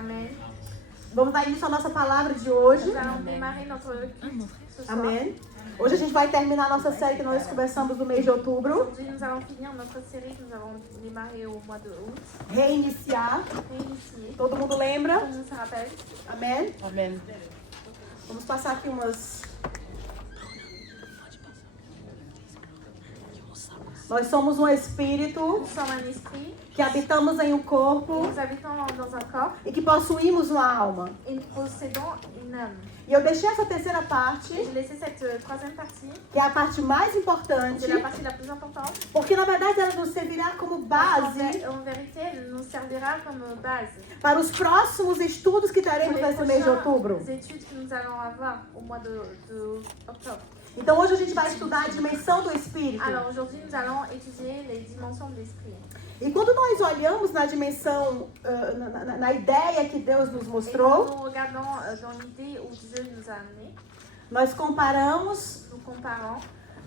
Amen. Vamos dar início à nossa palavra de hoje. Nous allons démarrer notre culte ce soir. Amém. Hoje a gente vai terminar a nossa série que nós começamos no mês de outubro. Aujourd'hui, nous allons finir notre série que nous avons démarré au mois de août. Reiniciar. Réinitier. Todo mundo lembra? Tout le monde se rappelle. Amém. Amém. Vamos passar aqui umas... Nós somos um espírito Nous sommes un esprit. que habitamos em um corpo Nous habitons dans un corps e que possuímos uma alma. et nous possédons une âme. E eu deixei essa terceira parte, J'ai laissé cette troisième partie. que é a parte mais importante, C'est la partie la plus importante. porque na verdade ela nos servirá como base En vérité, elle nous servira comme base para os próximos estudos que pour teremos les nesse mês de outubro. prochaines études que nous allons avoir au mois de octobre. Então hoje a gente vai estudar a dimensão do espírito. Alors aujourd'hui, nous allons étudier les dimensions de l'esprit. E quando nós olhamos na dimensão, na ideia que Deus nos Et quand mostrou, nous regardons dans l'idée où Dieu nous a amenés, nós comparamos nous comparons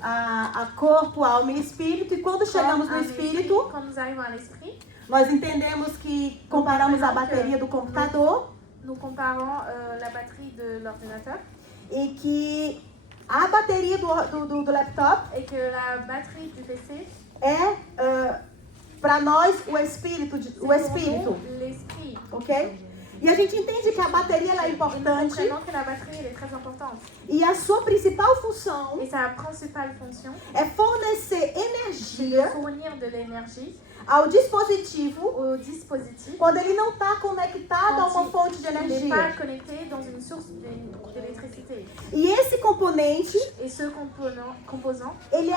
a corpo, alma e espírito. E quando chegamos no à espírito, quand nous arrivons à l'esprit, nós entendemos que comparamos a bateria do computador nous comparons la batterie de l'ordinateur e que a bateria do laptop et que la batterie du PC, é para nós o espírito, c'est o pour espírito, nous l'esprit. ok? E a gente entende que a bateria ela é Et nous importante comprenons que la batterie elle est très importante. e a sua principal função Et sa principale fonction, é fornecer c'est de energia fournir de l'énergie ao dispositivo au dispositif. quando ele não está conectado a uma fonte de Il n'est pas energia. connecté dans une source d'électricité. E esse componente, Et ce composant, ele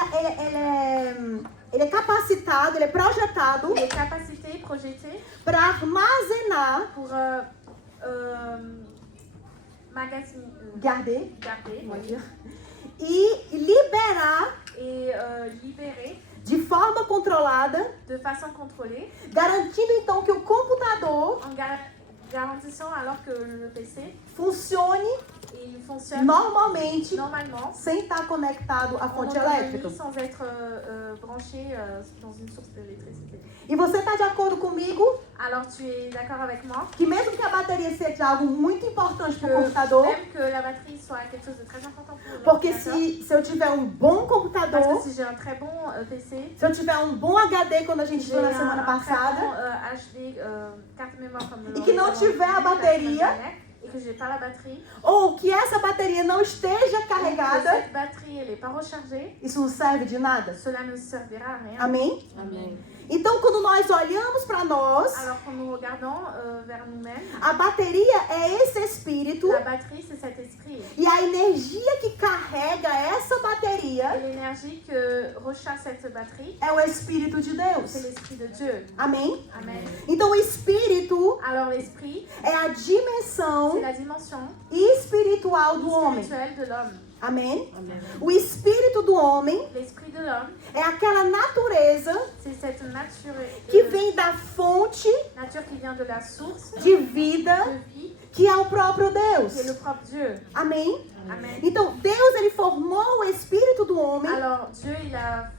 é capacitado, ele é projetado il est capacité, projeté para armazenar, pour magasiner, garder, garder e liberar et libérer de forma controlada, de façon contrôlée, garantindo então que o computador en garantissant alors que le PC funcione il fonctionne normalmente normalement sem estar conectado à en fonte autonomie elétrica. sans être branché dans une source d'électricité. E você está de acordo comigo Alors tu es d'accord avec moi que mesmo que a bateria seja algo muito importante que para o computador, même que la batterie soit quelque chose de très important pour porque l'ordinateur, se eu tiver um bom parce computador, que si j'ai un très bon PC, se eu tiver um bom HD, quando a gente j'ai viu na un semana très bon passada, HD, carte mémoire comme E que não tiver a bateria, et que j'ai pas la batterie, ou que essa bateria não esteja et que carregada, cette batterie elle est pas rechargée, isso não serve de nada. cela ne servira à rien. Amém? Amém. Então, quando nós olhamos para nós, Alors quand nous regardons vers nous-mêmes, a bateria é esse espírito la batterie c'est cet esprit. e a energia que carrega essa Et bateria l'énergie que recharge cette batterie, é o Espírito de c'est Deus. l'esprit de Dieu. Amém? Amen. Então, o espírito Alors l'esprit, é a dimensão c'est la dimension espiritual do homem. spirituelle de l'homme. Amém? Amém. O espírito do homem L'esprit de l'homme, é aquela natureza c'est cette nature, que vem da fonte nature qui vient de la source de vida de vie, que é o próprio qui est Deus. le propre Dieu. Amém? Amen. Então, Deus, ele formou o espírito do homem Alors Dieu, il a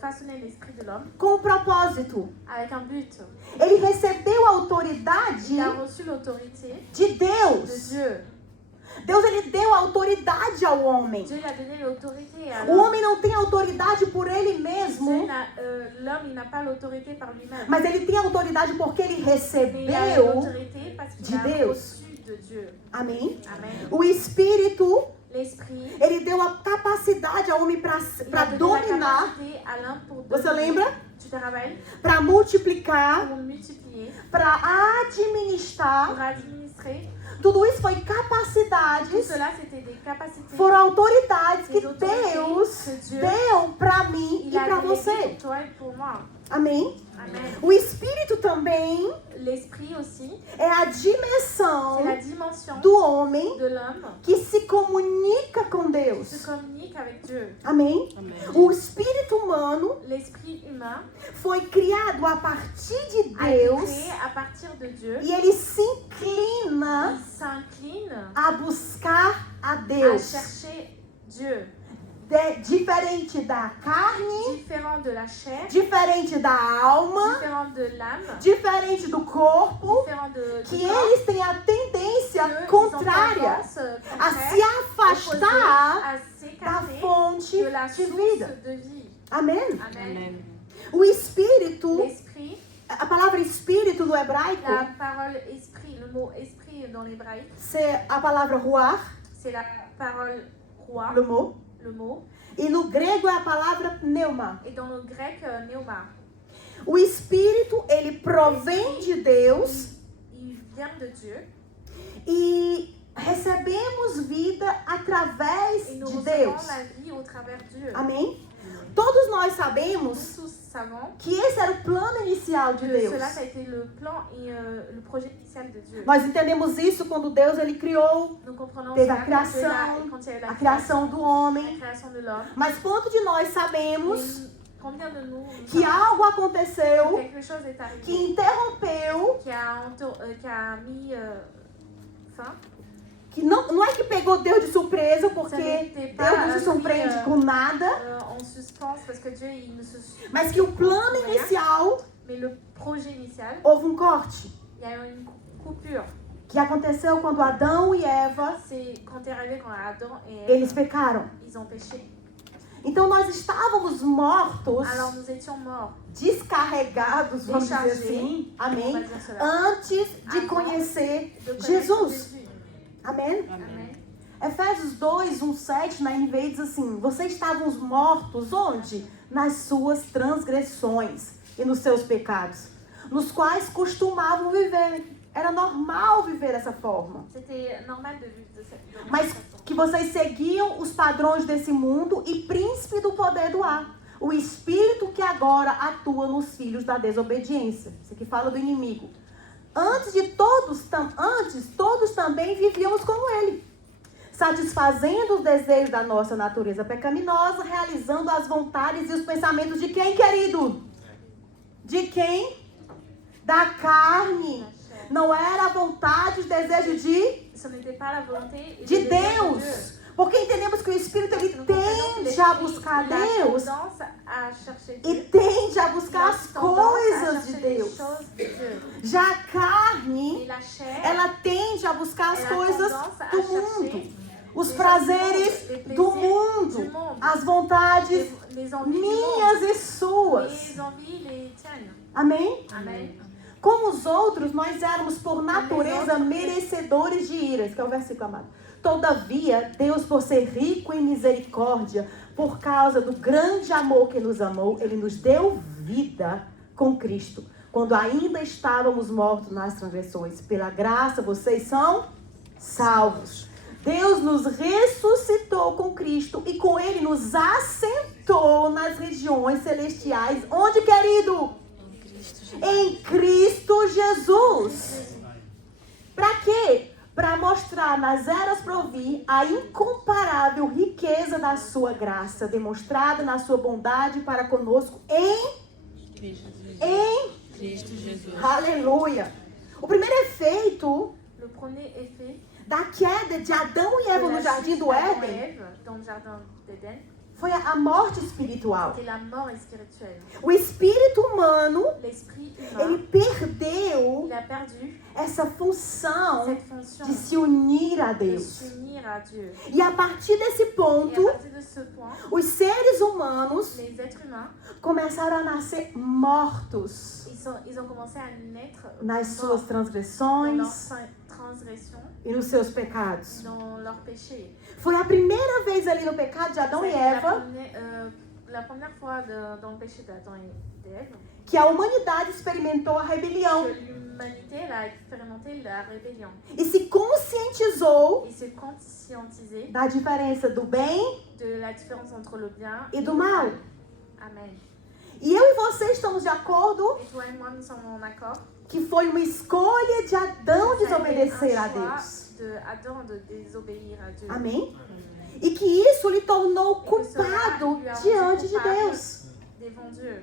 façonné l'esprit de l'homme com um propósito. avec un but. Ele recebeu a autoridade Il a reçu l'autorité de de Deus. Dieu. Deus, ele deu a autoridade ao homem. Dieu, il a donné l'autorité à O l'homme. homem não tem autoridade por ele Dieu, mesmo, l'homme, il n'a pas l'autorité par lui-même. mas ele tem autoridade porque ele Mais il a recebeu. l'autorité parce qu'il de a Deus. reçu de Dieu. Amém? Amen. O espírito, L'esprit, ele deu a capacidade ao homem il a para donné la dominar, capacité à l'homme pour você dominer. lembra? Tu te rappelles? Para multiplicar, Pour multiplier, para pour administrar. administrer. Tudo isso foi Tout capacidades, cela, c'était des capacités. foram autoridades que Des autorités Deus que Dieu, deu para mim il e a para délégué você. pour toi et pour moi. Amém? Amen. O espírito também L'esprit aussi, é a c'est la dimensão dimension do homem de l'homme que se comunica com qui Deus. se communique avec Dieu. Amém? Amém. O espírito humano L'esprit humain foi criado a partir de a été Deus créé à partir de Dieu. e ele se inclina Il s'incline a buscar a à Deus. chercher Dieu. diferente da carne, différent de la chair, diferente da alma, différent de l'âme, diferente do corpo, différent de que du corps, eles têm a tendência que ils ont contrária tendance a contraire, se afastar à da s'écarter fonte de la de source vida. de vie. Amém? Amen. O espírito, L'esprit, a palavra espírito no hebraico, la parole esprit, le mot esprit dans l'hébraïque, c'est a palavra ruach, c'est la parole roi, le mot, le mot, e no grego é a palavra pneuma. et dans le grec, neuma. O espírito, ele provém de Deus Il vient de Dieu e recebemos vida através et nous de recevons Deus. la vie au travers de Dieu. Amém? Todos nós Nous sabemos tous savons que esse era o plano inicial de que Deus. cela ça a été le plan et le projet initial de Dieu. Nós entendemos isso quando Deus ele criou Nous comprenons teve cela a criação, quand il y a eu a criação do homem. la création de l'homme. Mas quanto de nós sabemos Mais combien de nous que savons algo que aconteceu quelque chose est arrivé que interrompeu, qui a mis fin? que não é que pegou Deus de surpresa, Ça porque n'était Deus não pas se surpreende com nada, en suspens parce que Dieu il ne se mas que o plano rien. inicial Mais le projet initial, houve corte. il y a eu une coupure. Que aconteceu quando Adão e Eva, C'est quand est arrivé quand Adam et eles Ève, pecaram. ils ont péché. Então nós estávamos mortos, Alors nous étions morts. descarregados, vamos dizer Déchargés, assim, on va amém? dire cela, Antes de Avant conhecer de connaître Jesus. Jésus. Amém? Amen. Efésios 2, 7 na NVI diz assim: vocês estavam mortos onde? Nas suas transgressões e nos seus pecados, nos quais costumavam viver. Era normal viver dessa forma. C'était normal de vivre de cette Mas façon. que vocês seguiam os padrões desse mundo e príncipe do poder do ar. O espírito que agora atua nos filhos da desobediência. Isso aqui fala do inimigo. Antes, todos também vivíamos como ele, satisfazendo os desejos da nossa natureza pecaminosa, realizando as vontades e os pensamentos de quem, querido? De quem? Da carne. Não era a vontade, o desejo Ce n'était pas la volonté et de le désir de Dieu. Deus. Porque entendemos que o Espírito ele Nous comprenons que tende a l'esprit, buscar il a Deus tendance à chercher e Dieu. tende a Il buscar a as tendance à coisas de chercher les Deus. choses de Dieu. Já a Et carne, la chair, ela tende a buscar as elle a coisas tendance à do chercher mundo, os les prazeres plaisirs do du mundo, monde, as vontades les envies du minhas monde, e suas. les envies, les tiennes. Amém? Amen. Como os outros, nós éramos por natureza merecedores de ira. Esse que é o versículo amado. Todavia, Deus, por ser rico em misericórdia, por causa do grande amor que nos amou, Ele nos deu vida com Cristo. Quando ainda estávamos mortos nas transgressões. Pela graça, vocês são salvos. Deus nos ressuscitou com Cristo e com Ele nos assentou nas regiões celestiais. Onde, querido? Em Cristo Jesus. Para quê? Para mostrar nas eras por vir a incomparável riqueza da sua graça, demonstrada na sua bondade para conosco em Cristo Jesus. Aleluia. O primeiro efeito Le premier effet da queda de Adão e de Eva no la jardim chute do d'Adam et Éden Ève dans le jardin d'Éden, foi a morte espiritual. c'était la mort spirituelle. O espírito humano, L'esprit ele humain, perdeu il a perdu essa função cette fonction de se unir a de Deus. s'unir à Dieu. E a partir desse Et ponto, à partir de ce point, os seres humanos les êtres humains, começaram a nascer mortos ils ont commencé à naître nas morts suas dans transgressões leurs transgressions, e nos seus pecados. dans leurs péchés. Foi a primeira vez ali no pecado de Adão Ça a e été Eva la première fois dans le péché d'Adam et d'Ève que a humanidade experimentou a rebelião que l'humanité elle a expérimenté la rébellion. e se conscientizou Et se conscientiser da diferença do bem de la différence entre le bien e do mal. Amen. E eu e você estamos de acordo Et toi et moi, nous sommes en accord. que foi uma escolha de Adão Ça a été desobedecer a un choix Deus. de Adam de désobéir à Dieu. Amém? E que isso lhe tornou Et que cela culpado lui a rendu diante de coupable Deus. devant Dieu.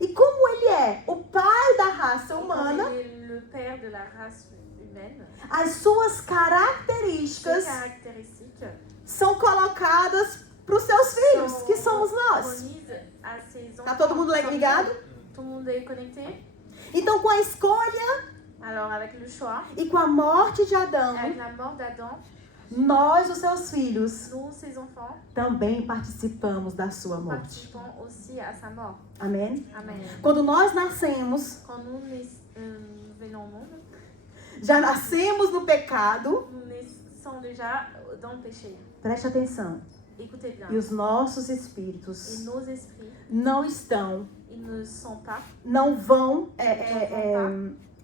E como ele é o pai da raça Et comme humana, il est le père de la race humaine, as suas ses características caractéristiques são colocadas para os seus filhos, que somos nós. promise à ses enfants. Tá todo mundo ligado? Tout le monde est connecté. Então, com a escolha Alors, avec le choix, e com a morte de Adão, avec la mort d'Adam, nós, os seus filhos, nous, ses enfants, também participamos da sua morte. participons aussi à sa mort. Amém? Amen. Quando nós nascemos, Quand nous venons au monde, já nascemos no pecado. nous naissons déjà dans le péché. Preste atenção. Écoutez bien. E os nossos Et espíritos nos esprits, não estão, ils ne sont pas, não vão,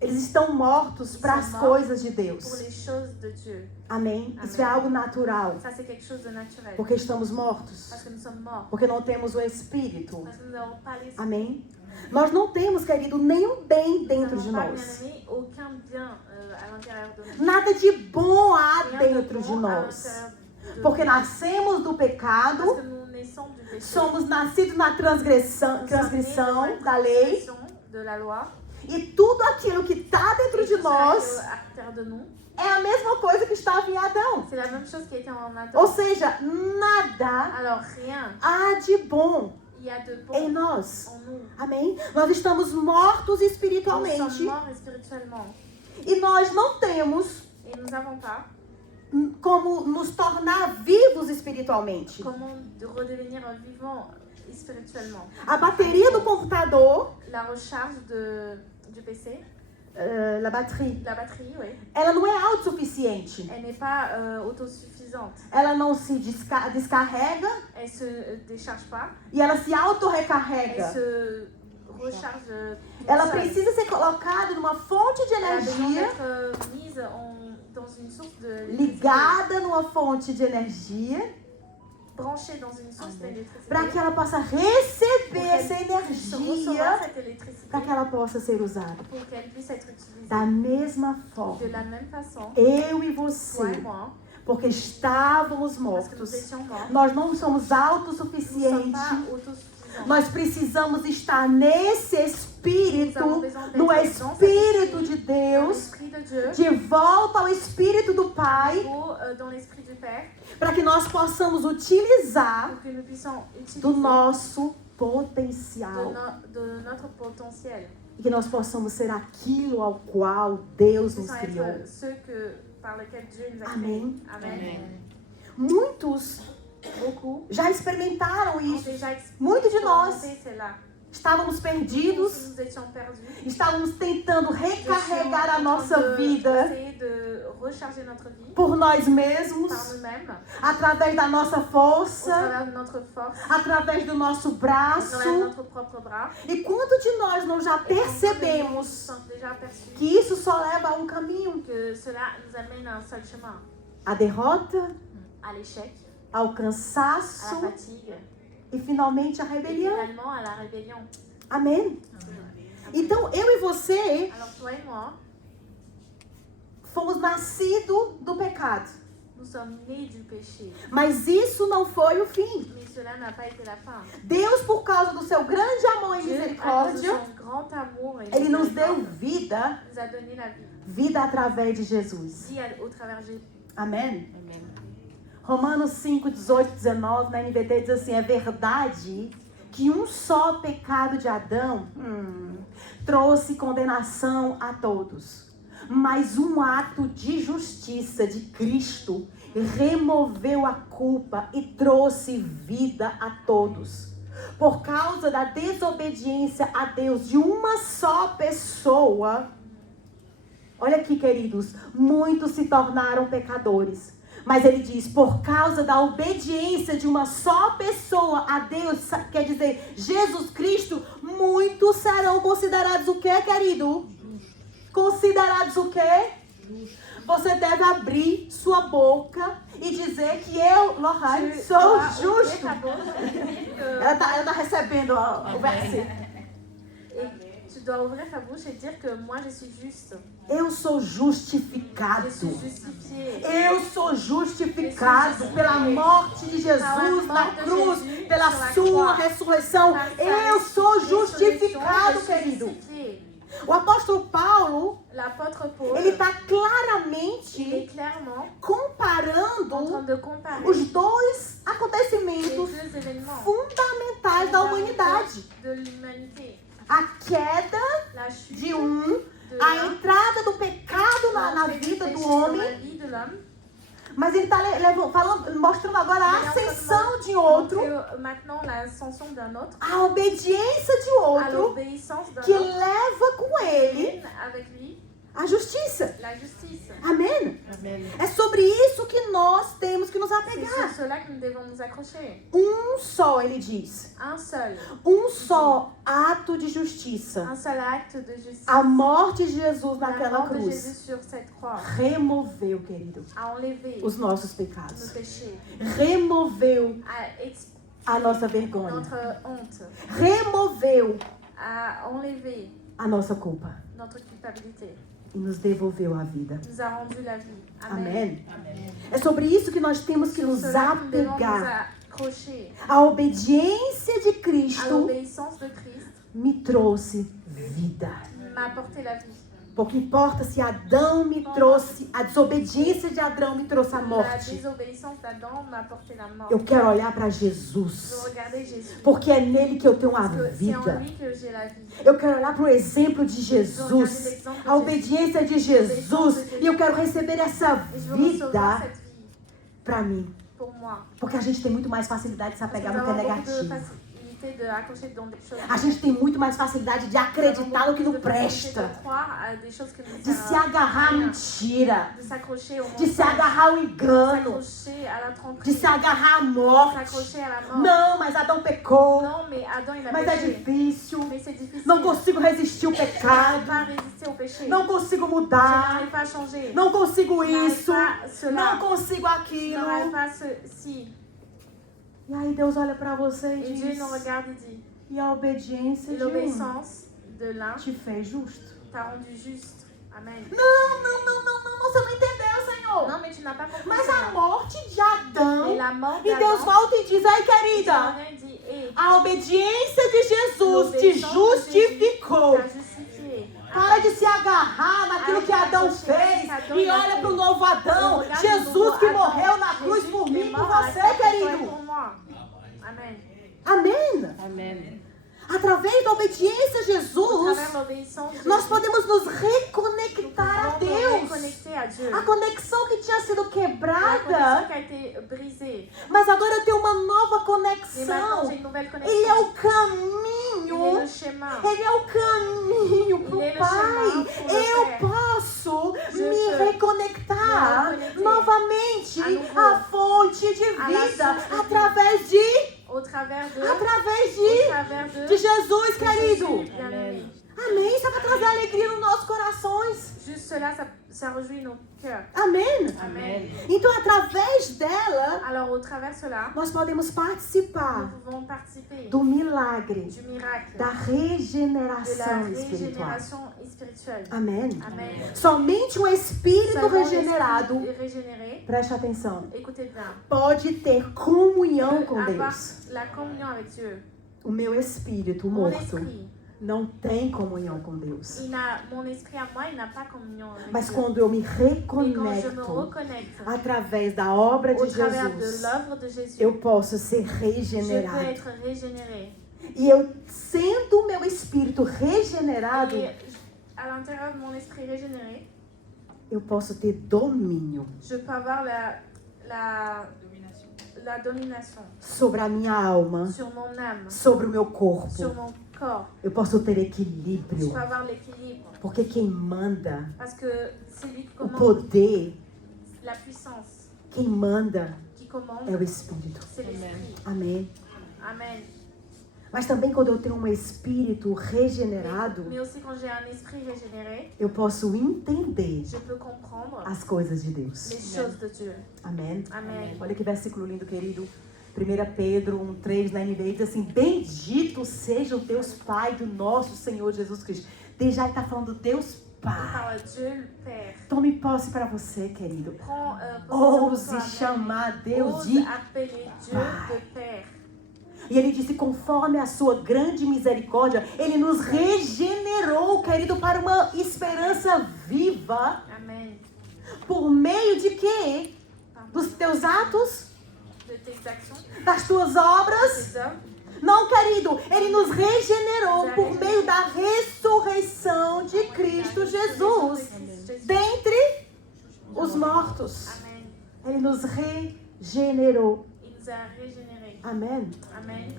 eles estão mortos para as coisas de pour Deus. les choses de Dieu. Amém? Amém. Isso é algo natural. Ça, c'est quelque chose de naturel. Porque estamos mortos. Parce que nous sommes morts. Porque não temos o Espírito. Parce que nous n'avons pas l'esprit. Amém? Nós não temos, querido, nenhum bem Nous dentro n'avons de pas, nós. bien-aimés, aucun bien à l'intérieur de nous. Nada de bom há Rien de dentro de bon à nós. l'intérieur de Porque nous. nascemos do pecado, Parce que nous naissons du péché. somos nascidos na transgressão Nous sommes nés dans la da lei. transgression de la loi. E tudo aquilo que está dentro Et de tout cela nós qui est à l'intérieur de nous, é a mesma coisa que estava em Adão. c'est la même chose qui était en Ou Adam. seja, nada Alors rien, há de bom il y a de em bon nós. en nous. Amém? Nós estamos mortos Nous sommes espiritualmente morts spirituellement. e nós não temos Et nous n'avons pas como nos tornar vivos espiritualmente. comment redevenir vivants spirituellement. A bateria do computador, La recharge du PC, la batterie, la batterie, oui, ela não é autossuficiente. elle n'est pas autosuffisante. Ela não se descarrega Elle se décharge pas, e ela se elle autorrecarrega. se recharge toute Ela seule. precisa ser colocada numa fonte de Elle a besoin energia, d'être mise dans une source de ligada numa fonte de energia, branchée dans une source d'électricité para que ela possa pour receber qu'elle essa puisse recevoir energia, cette électricité para que ela possa ser usada. pour qu'elle puisse être utilisée. Da mesma forma, De la même façon, eu e toi et você, moi, porque estávamos parce que nous mortos, étions morts, nós não somos nous ne sommes autossuficientes. pas autosuffisants. Nós precisamos estar nesse Nous avons Espírito, besoin d'être no dans cet Espírito de dans Deus, l'esprit de Dieu, de volta ao Espírito do Pai, ou dans l'esprit du Père, para que nós possamos utilizar pour que nous puissions utiliser do nosso de, potencial de notre potentiel. e que nós possamos ser aquilo ao qual Deus Nous nos puissions criou. être ceux par lesquels Dieu nous a Amém. créés. Amen. Muitos Beaucoup já experimentaram ont isso. déjà Muito de nós expérimenté cela. estávamos perdidos, Nous étions perdus. estávamos tentando recarregar a Nous nossa étions en train de vida essayer de recharger notre vie por nós par mesmos, nous-mêmes, através da nossa au força, travers de notre force, através do nosso au travers de braço. notre propre bras. E quanto de nós não já Et combien de nous percebemos sommes déjà aperçus que isso só leva a um caminho? que cela nous amène à un seul chemin, A derrota, à l'échec, ao à la cansaço fatigue e finalmente a et rebelião. finalement à la rébellion. Amém? Então eu e você Alors toi et moi, fomos nascidos do pecado. nous sommes nés du péché. Mas isso não foi o fim. Mais cela n'a pas été la fin. Deus, por causa do seu grande amor e Dieu, à cause de misericórdia, son grand amour et Ele nos deu miséricorde, vida, nous a donné la vie. vida através de Jesus. Vie au travers de Jésus. Amém? Amen. Romanos 5, 18, 19, na NVT diz assim, é verdade que um só pecado de Adão trouxe condenação a todos. Mas um ato de justiça de Cristo removeu a culpa e trouxe vida a todos. Por causa da desobediência a Deus de uma só pessoa, olha aqui, queridos, muitos se tornaram pecadores. Mas ele diz, por causa da obediência de uma só pessoa a Deus, quer dizer, Jesus Cristo, muitos serão considerados o quê, querido? Considerados o quê? Você deve abrir sua boca e dizer que eu, Lohane, Tu sou dois justo. ouvrir ta bouche et dire que- Ela tá recebendo o versículo. et tu dois ouvrir ta bouche et dire que moi je suis juste. Eu sou justificado. Je suis justifiée. Eu sou justificado pela morte de Jesus na cruz, pela sua ressurreição. Eu sou justificado, querido. O apóstolo Paulo, L'apôtre Paul, ele está il est claramente clairement en train comparando de comparer os dois les acontecimentos a queda la chute de de a l'un, entrada do pecado na l'entrée du vida péché do dans homem, la vie de l'homme. mas ele está mostrando agora a ascensão de outro, Maintenant l'ascension d'un autre, a obediência de à outro, l'obéissance d'un que autre, leva com ele mène avec lui a justiça. la justice. Amém? Amen. É sobre isso que nós temos que nos C'est apegar. sur cela que nous devons nous accrocher. Só, ele diz. Un seul Só ato de justiça. Un seul acte de justice. A morte de Jesus La naquela mort de cruz Jésus sur cette croix removeu, querido, a enlevé os nossos nos pecados. péchés, Removeu a expié a nossa vergonha. notre honte, Removeu a enlevé a nossa culpa. notre culpabilité, E nos devolveu a vida. nous a rendu la vie. Amen. Amém? Amen. É sobre isso que nós temos que Sur nos cela que nous devons nous apegar. accrocher. A obediência de À Cristo l'obéissance de Christ me trouxe vida. m'a apporté la vie. Pouco importa se Adão me trouxe, a desobediência de Adão me trouxe a La morte. désobéissance d'Adam m'a apporté la mort. Eu quero olhar para Je Jesus, veux regarder Jésus. porque é nele que eu tenho a Parce que c'est en vida. lui que j'ai la vie. Eu quero olhar para o exemplo de Je veux regarder Jesus, l'exemple a de Jésus. obediência de Jesus, e eu quero receber essa Et je veux recevoir vida cette vie para mim, pour moi. porque a gente tem muito mais facilidade de se Parce que apegar nous no que é avons beaucoup de negativo. facilité de accrocher dans des choses. A gente tem muito mais facilidade de acreditar no que não presta, De croire à des choses que nous de se agarrar à mentira, de s'accrocher au de se mensonge, agarrar ao de engano, s'accrocher à la de tromperie, se agarrar à de morte. s'accrocher à la mort. Não, mas Adão pecou, Non, mais Adam il a mas é péché. difícil, Mais c'est difficile. não consigo resistir ao Je n'arrive pecado, pas à résister au péché. não consigo Je mudar, n'arrive pas à changer. não consigo Je n'arrive isso, pas cela. não consigo Je aquilo. n'arrive pas ceci. E aí Deus olha para você e Et Dieu diz, nous regarde et dit, e a obediência de l'obéissance de l'un te fez justo. t'a rendu juste. Amen. Não, você não entendeu, Senhor. Non, mais tu n'as pas compris. Mas a Seigneur. morte de Et Adão, la mort e Deus d'Adam, volta e diz, ai Dieu querida, revient et dit, hé, a obediência de Jesus te l'obéissance de Jésus justificou. t'a justifié. Para de se agarrar naquilo que Adão fez e olha para o novo Adão, Jesus que morreu na cruz por mim e por você, querido. Amen. Amém? Amen. Através da obediência a Au Jesus, travers de l'obéissance de nós Jésus, podemos nos nous reconectar a pouvons nous Deus. reconnecter à Dieu. A conexão que tinha sido La connexion quebrada, qui a été brisée. mas agora eu tenho uma nova Mais maintenant, conexão. j'ai une nouvelle Ele é connexion. o caminho. Il est le chemin. Ele é o caminho Ele pro é o Pai. chemin pro Eu Pai. posso Je me peux reconectar me reconnecter novamente à nouveau à fonte de à la vida source de vie. através de Au travers de Jesus, querido. Jésus bien-aimé. Amém? Isso é para trazer alegria nos nossos corações. Juste cela, ça réjouit nos cœurs. Amém? Amen. Então, através dela, Alors, au travers de cela, nós podemos nous participar pouvons participer do milagre du miracle da de la regeneração espiritual. régénération spirituelle. Amém? Amen. Somente um espírito Seulement regenerado, l'esprit régénéré, preste atenção, écoutez bien, pode ter comunhão peut com avoir Deus. la communion avec Dieu. O meu espírito Mon morto esprit, não tem comunhão com Deus. mon esprit à moi, il n'a pas communion avec Mas Dieu. quando eu me Mais quand je me reconecto reconnecte através da obra au de travers de Jesus, l'œuvre de Jésus, eu posso ser je peux regenerado. être régénéré. E eu, sendo o meu espírito regenerado, Et à l'intérieur de mon esprit régénéré, eu posso ter domínio je peux avoir la domination sobre a minha alma, sur mon âme, sobre o meu sur corpo. mon corps. Eu posso ter Je equilíbrio. peux avoir l'équilibre. Porque quem manda Parce que c'est lui qui o commande poder, la puissance. quem manda Qui commande, é o Espírito. c'est l'esprit. Amém? Amen. Mas também quando eu tenho um espírito regenerado, Mais aussi quand j'ai un esprit régénéré, eu posso entender je peux comprendre as coisas de Deus. les choses de Dieu. Amém? Amen. Olha que versículo lindo, querido. 1 Pedro 1,3 na NVI diz assim: Bendito seja o Deus Pai do nosso Senhor Jesus Cristo. Desde já ele está falando do Deus Il Pai. parle de Dieu le Père. Tome posse para você, querido. Prends possession de Ouse toi, chamar Deus ose de... appeler Dieu Pai. de Père. E ele disse, conforme a sua grande misericórdia, ele nos regenerou, querido, para uma esperança viva. Amen. Por meio de quê? Pardon. Dos teus atos, De tes actions, das tuas obras, tes œuvres, Não, querido, ele nos regenerou por meio da ressurreição de Cristo Jesus dentre os mortos. Amen. Ele nos regenerou. Il nous a régénérés. Amém? Amen.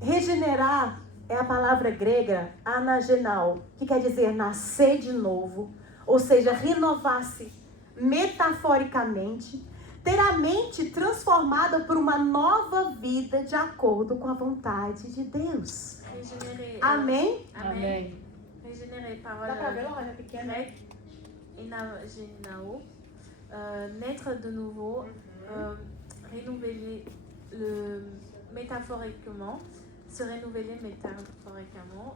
Regenerar é a palavra grega anagenal, que quer dizer nascer de novo, ou seja, renovar-se metaforicamente, ter a mente transformada por uma nova vida de acordo com a vontade de Deus. Régénérés. Amém? Amen. Régénérés, parole Dá pra ver, Lorena, pequena? grecque, enagenao, naître de nouveau, renouveler métaphoriquement, se renouveler métaphoriquement,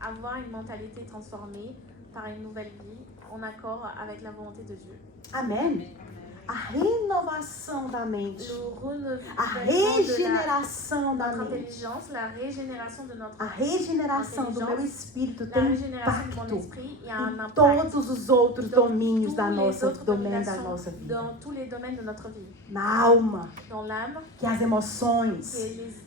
avoir une mentalité transformée par une nouvelle vie en accord avec la volonté de Dieu. Amém? A renovação da mente, Le renouvellement a regeneração de da notre mente, intelligence, la régénération de notre a regeneração do meu espírito la tem régénération de mon impacto esprit, il y a un em impact todos os outros dans domínios da tous les nossa, autres domaine da dominations, nossa vida. dans tous les domaines de notre vie, Na alma, dans l'âme, que as emoções,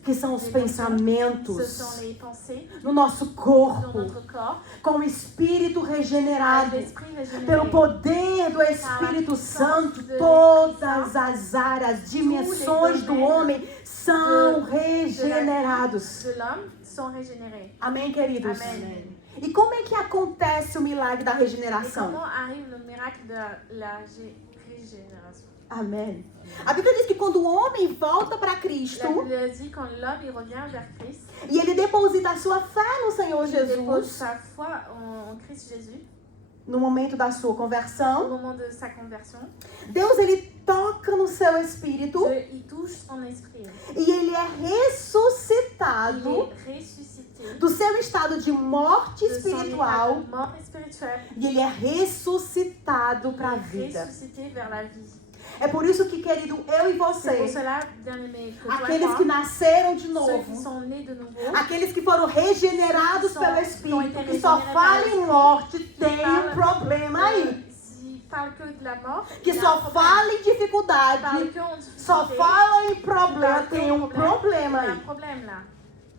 que são os ce pensamentos, sont les pensées, no nosso dans corpo, notre corps, com o espírito avec regenerado, l'esprit régénéré, pelo poder do Espírito Santo, todas as áreas, dimensões do homem são regenerados. de l'homme sont régénérés. Amém, queridos? Amen. E como é que acontece o milagre da Et regeneração? comment arrive le miracle de la régénération? Amém. A Bíblia diz que quando o homem volta para La Cristo Bible dit quand l'homme il revient vers Christ, e ele deposita a sua fé no Senhor il dépose Jesus sa foi en Christ Jésus no momento da sua au conversão, moment de sa conversion. Deus ele toca no seu espírito Dieu, il touche son esprit. e ele é Il ressuscitado est ressuscité do seu estado de morte de son état espiritual de mort spirituelle. e ele é ressuscitado para a Il est vida. ressuscité vers la vie. É por isso que, querido, eu e C'est pour você, cela, bien-aimés, que toi et aqueles moi, que nasceram de ceux qui novo, sont nés de nouveau, aqueles que foram regenerados São- pelo são Espírito, que só regenerados falam pelo em Espírito, morte, que tem falam- um problema aí. s'ils parlent que de la mort, Que il y a só un problème. fala em Ils parlent dificuldade, que en difficulté, só fala em problema, parlent que tem en um problema il y a un aí. problème là.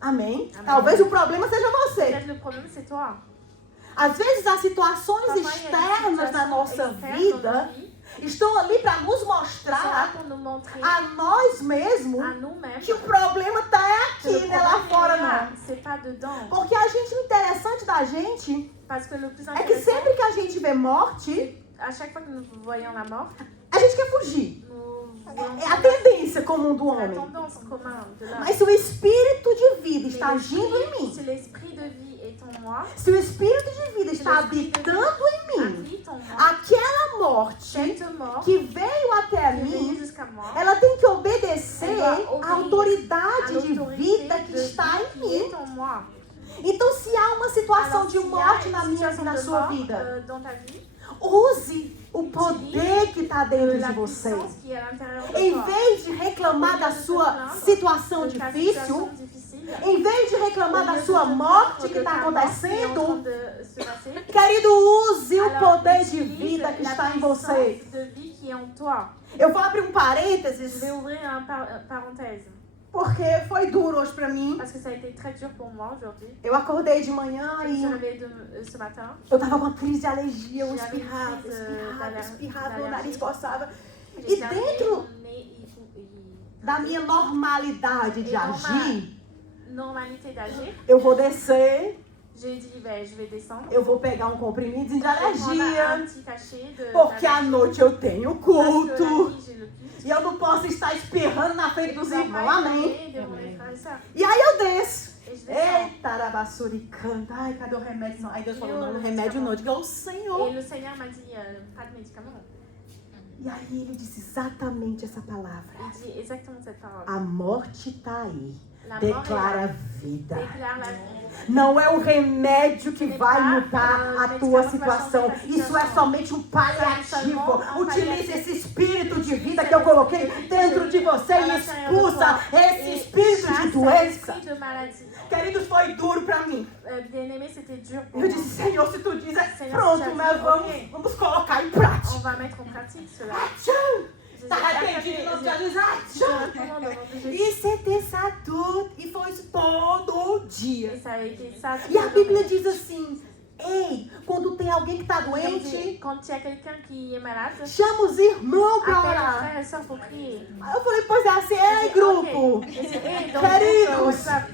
Amém? Amém. Talvez o problema seja você. Peut-être le problème c'est toi. Às vezes as situações Parfois, il y a des externas na situations nossa externes dans vida notre vie estão ali para nos qui sont là mostrar pour nous montrer a nós mesmos à nous-mêmes que o problema tá que le aqui, não é lá problème fora est là, não. c'est pas dedans. Porque a gente, o interessante da gente Parce que le plus é que intéressant, sempre que a gente vê morte, à chaque fois que nous voyons la mort, a gente quer fugir. nous voyons É a tendência comum do la homem. tendance commune de l'homme. Mas se o espírito de vida Mais está agindo em mim, si l'esprit de vie est en moi, se o espírito de vida está habitando em mim, habite en moi, aquela morte cette mort que veio até qui est venue mim, jusqu'à moi, ela tem que obedecer Ela vai à autoridade à de l'autorité vida que de está vie em qui mim. est en moi. Então, se há uma situação Alors, de s'il y a morte une na minha e situation na de sua mort, vida, dans ta vie, use o poder que está dentro la de você. puissance qui est à l'intérieur de Em toi. vez de reclamar da sua situação De ta difícil, situation difficile, em vez de reclamar au da lieu de sua te morte plaindre que de está ta mort qui est en acontecendo, train de se passer, querido, use o alors poder de utilise vida que la está em puissance você. de vie qui est en toi. Eu vou abrir um Je parênteses, vais ouvrir une parenthèse, porque foi duro hoje pra mim. parce que ça a été très dur pour moi aujourd'hui. Eu acordei de manhã Je me suis e réveillée ce matin. eu tava com uma crise de alergia, eu J'avais une espirrava, crise, espirrava, espirrava, meu d'allergie. nariz coçava. J'ai E gardé dentro mon nez da minha normalidade de Et normal. agir, normalité d'agir. eu vou descer, J'ai dit, ben, je vais descendre. eu vou pegar um comprimido de Je vais prendre un alergia, petit cachet de porque à d'allergie. noite eu tenho Parce que la culto. nuit, j'ai le culte. E eu não posso estar espirrando na frente dos Je dois irmãos, pas amém? étonner devant les frères et sœurs. E aí eu desço. Et je descends. Eita, arabassuricanta. Ai, cadê o remédio? Não. Aí Deus falou, não, Eu, o remédio não. Eu digo, ô Et Senhor. le Seigneur m'a dit, pas de médicaments. E aí ele disse exatamente essa palavra. Il dit exactement cette parole. A morte tá aí. La mort est là. Declara vida. Déclare la vie. Não é o remédio que vai mudar a tua situação. Isso é somente um paliativo. Utilize esse espírito de vida que eu coloquei dentro de você e expulsa esse espírito de doença. Esprit de maladie. Queridos, foi duro pra mim. Bien-aimé, c'était dur pour Eu moi. disse, Senhor, se tu diz, Senhor, pronto, já mas disse, vamos, ok. vamos colocar em On prática. va mettre en pratique cela. Tchau. Tá arrependido em nome de Jesus? Ai, Je recommande au nom de Jésus. E c'était ça tudo. E foi isso todo Et dia. ça a été ça. E a Bíblia diz assim, ei, quando tem alguém que está doente, Quand il y a quelqu'un qui est malade, chama os irmãos para appelle les orar. frères et sœurs pour prier. Aí eu falei, pois é assim, ei, grupo, Ok. Et c'est- et dans Queridos. le groupe WhatsApp,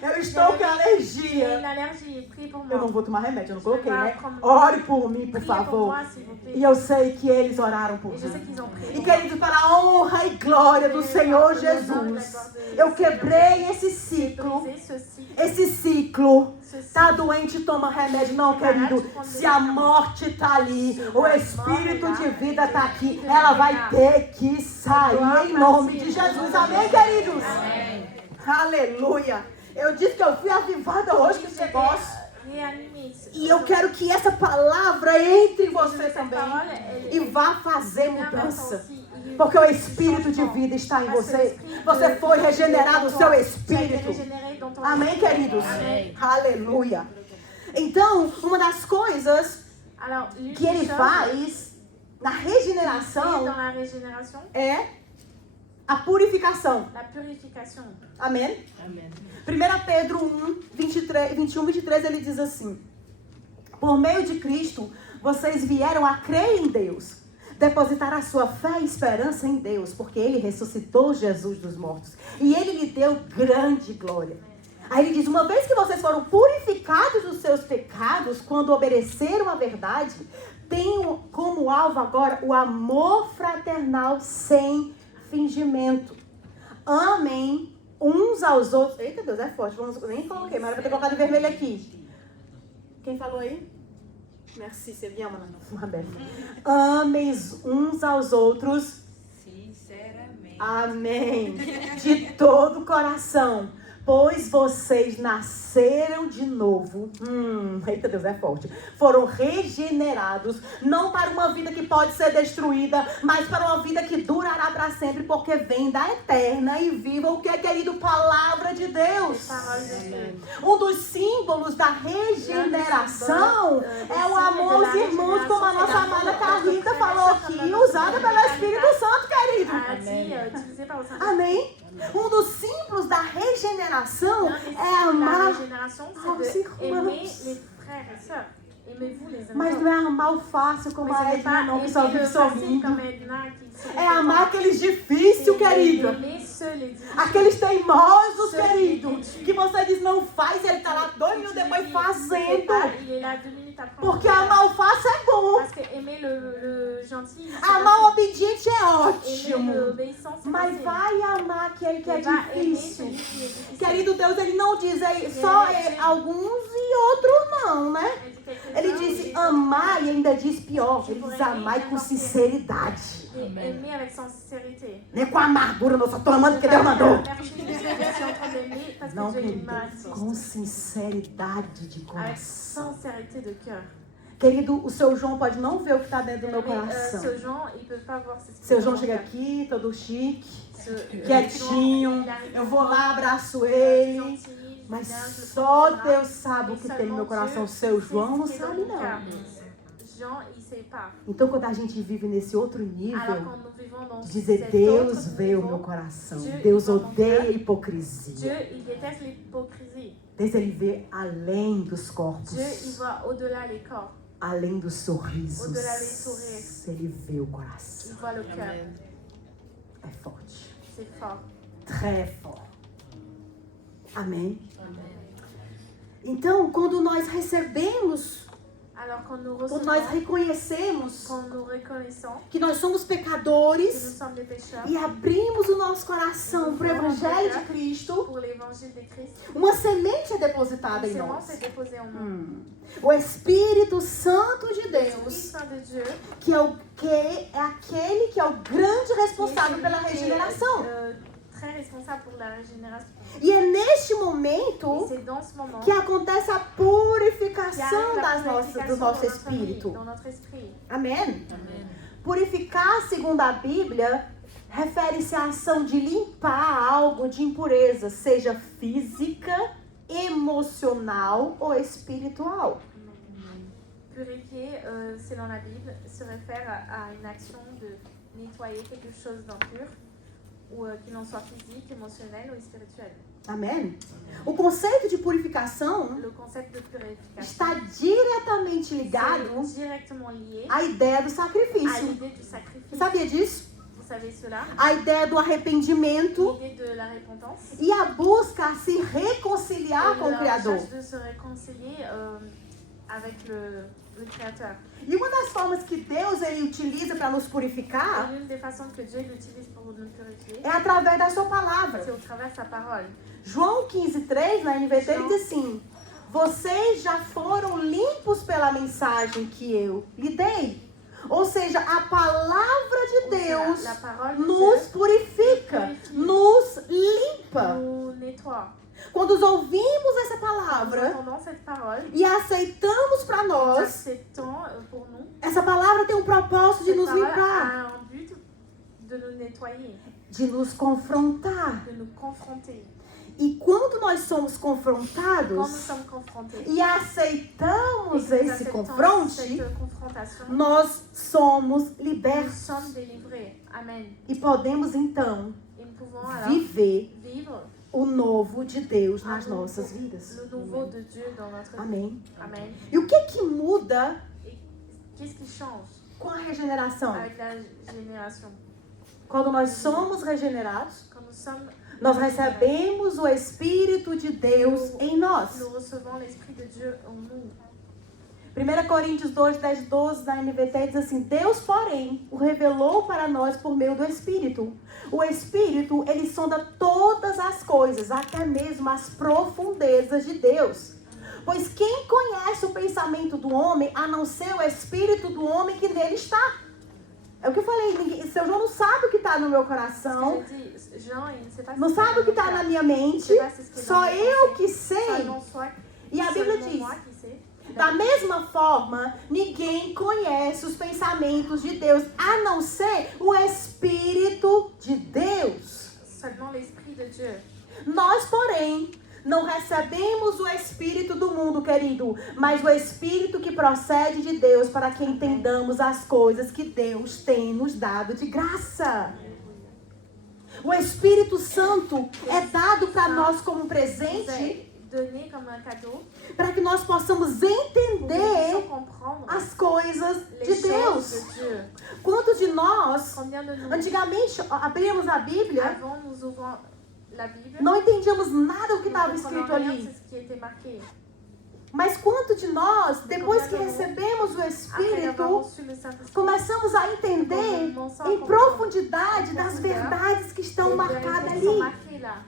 eu estou com il y a alergia. une allergie, priez pour Eu não moi. vou tomar remédio, eu não coloquei, né? Ore por mim, por Priez pour favor. moi, s'il vous plaît. E eu sei que eles oraram por Et je sais mim. qu'ils ont prié. E querido, para a honra e glória do Senhor Jesus, eu quebrei esse ciclo. Briser ce cycle. Esse ciclo. Ce cycle. Tá doente, toma remédio. Não, querido. Se a morte tá ali, o espírito de vida tá aqui, ela vai ter que sair em nome de Jesus. Amém, queridos? Aleluia. Eu disse que eu fui avivada hoje com esse negócio. Réanimer ce- E eu quero que essa palavra entre em Et je veux você que cette também parole, elle- e vá fazer elle apporte mudança. aussi une- Porque o espírito de vida está em você. Você foi regenerado o seu espírito. Amém, queridos? Amém. Aleluia. Então, uma das coisas Alors, l'une que ele des choses faz na qu'il fait regeneração dans la régénération, é a purificação. la purification. Amém? Amém. 1 Pedro 1, 21, 23, ele diz assim: por meio de Cristo, vocês vieram a crer em Deus, depositar a sua fé e esperança em Deus, porque Ele ressuscitou Jesus dos mortos e Ele lhe deu grande glória. Aí ele diz, uma vez que vocês foram purificados dos seus pecados, quando obedeceram à verdade, tenham como alvo agora o amor fraternal sem fingimento. Amem uns aos outros. Eita Deus, é forte. Nem coloquei, mas era pra ter colocado em vermelho aqui. Quem falou aí? Merci, c'est bien, madame. Amem uns aos outros. Sinceramente. Amém. De todo o coração. Pois vocês nasceram de novo. Eita Deus, é forte. Foram regenerados, não para uma vida que pode ser destruída, mas para uma vida que durará para sempre, porque vem da eterna e viva o que é, querido? Palavra de Deus. Parole de Dieu. Um dos símbolos da regeneração é o amor aos irmãos, como a nossa amada Carlita falou aqui, usada pelo Espírito Santo, querido. A dit, utilisé par le Saint-Esprit. Amém? Um dos símbolos da regeneração L'un des é signes de la amar, régénération, aos c'est irmãos. d'aimer les frères et sœurs. Aimez-vous les uns mas les não autres. é amar o fácil como Mais a ce n'est Edna pas não, que só aimer vive le facile sorrindo. comme Edna qui sourit É tout le amar temps. aqueles difíceis, C'est querido. aimer ceux les difficiles. Aqueles teimosos, Ceux querido. qui- Que você diz não faz, ele tá lá 2 minutos depois Il ne fait pas, fazendo. il est là 2 minutes après. Porque amar o fácil é bom. Parce que aimer le gentil, c'est Amar o facile. obediente é Aimer ótimo. l'obéissant, c'est Mas facile. vai amar aquele que é Mais va aimer difícil. celui qui est difficile. Querido Deus, ele não diz aí só alguns e outros não, né? Elle dit quelques-uns, Ele mais disse dit- amar e ainda diz pior. Ele diz amar com sinceridade. Et aimer avec sincérité. Nem com amargura, não, só tô amando porque Deus mandou. Merci, je suis en train d'aimer parce Não, que Dieu querido, m'a assisté. com sinceridade de Avec coração. sincérité de cœur. Querido, o seu João pode não ver o que está dentro do meu Mais, coração. ce Jean, il peut pas voir ce qui Seu est João dans chega mon cœur. aqui, todo chique, Ce- quietinho. il arrive Eu vou lá, abraço ele. gentil, Mas bien, je le só prends dans ses bras. Deus sabe o Et que tem no meu seulement coração. Dieu Seu sait João ce não qui est dans sabe, mon cœur. não. Jean, il sait pas. Então, quando a gente vive nesse outro Alors nível, quand nous vivons dans de dizer cet Deus autre vê o niveau, meu coração. Dieu Deus vê o meu odeia a cœur. hipocrisia. Dieu, il déteste l'hypocrisie. Deus, ele vê além dos corpos, Dieu, il voit au-delà les corps. além dos sorrisos. Au-delà des sourires. Ele vê o coração. Il voit le cœur. É forte. C'est fort. Très fort. Amém? Então, quando nós recebemos, Alors quand nous quando nós recevons, reconhecemos quand nous reconnaissons que nós somos que nous pecadores sommes des pécheurs, e abrimos o nosso coração para o Evangelho de Cristo, pour l'évangile de Christ, uma semente é depositada une em sémence nós. est déposée en nous. O Espírito Santo de L'Esprit Deus, Saint de Dieu, que é aquele que é o grande qui est responsável celui pela qui est, regeneração. très responsable pour la régénération. E é neste Et momento c'est dans ce moment que acontece a qu'il purificação arrive la do purification nosso dans notre vie, espírito. dans notre esprit. Amém? Purificar, segundo a Bíblia, refere-se à ação de limpar algo de impureza, seja física, emocional ou espiritual. purifier, selon la Bible, se réfère à une action de nettoyer quelque chose d'impur, ou qu'il en soit physique, émotionnel ou spirituel. Amém? O conceito de purificação Le concept de purification está diretamente ligado c'est directement lié à ideia do à sacrifício. l'idée du sacrifice. Você sabia disso? Vous savez cela? A ideia do arrependimento L'idée de la repentance. e a busca a se reconciliar Et com o la Criador. recherche de se réconcilier avec le Créateur. E uma das formas que Deus ele utiliza para nos purificar Et l'une des façons que Dieu utilise pour nous purifier, é através da sua palavra. c'est au travers de sa parole. João 15:3, na NVT, ele diz assim: vocês já foram limpos pela mensagem que eu lhe dei. Ou seja, a palavra de Deus La parole de nos Dieu purifica, nos limpa. nous nettoie. Quando ouvimos essa Nous palavra entendons cette parole, e aceitamos para nous nós, acceptons pour nous. essa palavra tem um propósito de Cette nos parole limpar, a un but de nous nettoyer, de nos confrontar. de nous confronter. E quando nós somos Quand nous confrontados sommes confrontés, e aceitamos et que nous esse acceptons confronte, cette confrontation, nós somos nous libertos sommes délivrés. Amen. e podemos então Et nous pouvons alors viver vivre o novo de Deus nas Amém. nossas vidas. le nouveau de Dieu dans notre vie. Amém. Amen. E o que muda Et qu'est-ce qui change com a regeneração? avec la génération? Quando nós somos regenerados, Quand nous sommes nós régénérés, recebemos o Espírito de Deus em nós. nous recevons l'Esprit de Dieu en nous. 1 Coríntios 2, 10, 12, na NVT diz assim: Deus, porém, o revelou para nós por meio do Espírito. O Espírito, ele sonda todas as coisas, até mesmo as profundezas de Deus. Pois quem conhece o pensamento do homem, a não ser o Espírito do homem que nele está? É o que eu falei, seu João não sabe o que está no meu coração, Je dis, Jean, il ne sait pas não ce sabe o que dans está mon na cœur. minha Il ne mente, sait pas ce qui est dans só mes eu pensées. que sei. Seulement soi- E a Bíblia seulement diz: moi qui sais. da mesma forma, ninguém conhece os pensamentos de Deus, a não ser o Espírito de Deus. Seulement l'Esprit de Dieu. Nós, porém, não recebemos o Espírito do mundo, querido, mas o Espírito que procede de Deus, para que entendamos as coisas que Deus tem nos dado de graça. O Espírito Santo é dado para nós como Vous presente, avez donné comme un cadeau para que nós possamos pour que nous puissions entender comprendre as coisas les de choses Deus. de Dieu. Quantos de nós, Combien de nous, antigamente, abríamos a Bíblia, avant nous ouvrons la Bible, não entendíamos nada do que nous estava ne escrito comprenons rien ali. de ce qui était marqué. Mas quanto de nós, depois que recebemos o Après avoir Espírito, reçu le Saint-Esprit, começamos a entender em profundidade das verdades que estão marcadas les vérités sont ali. marquées là.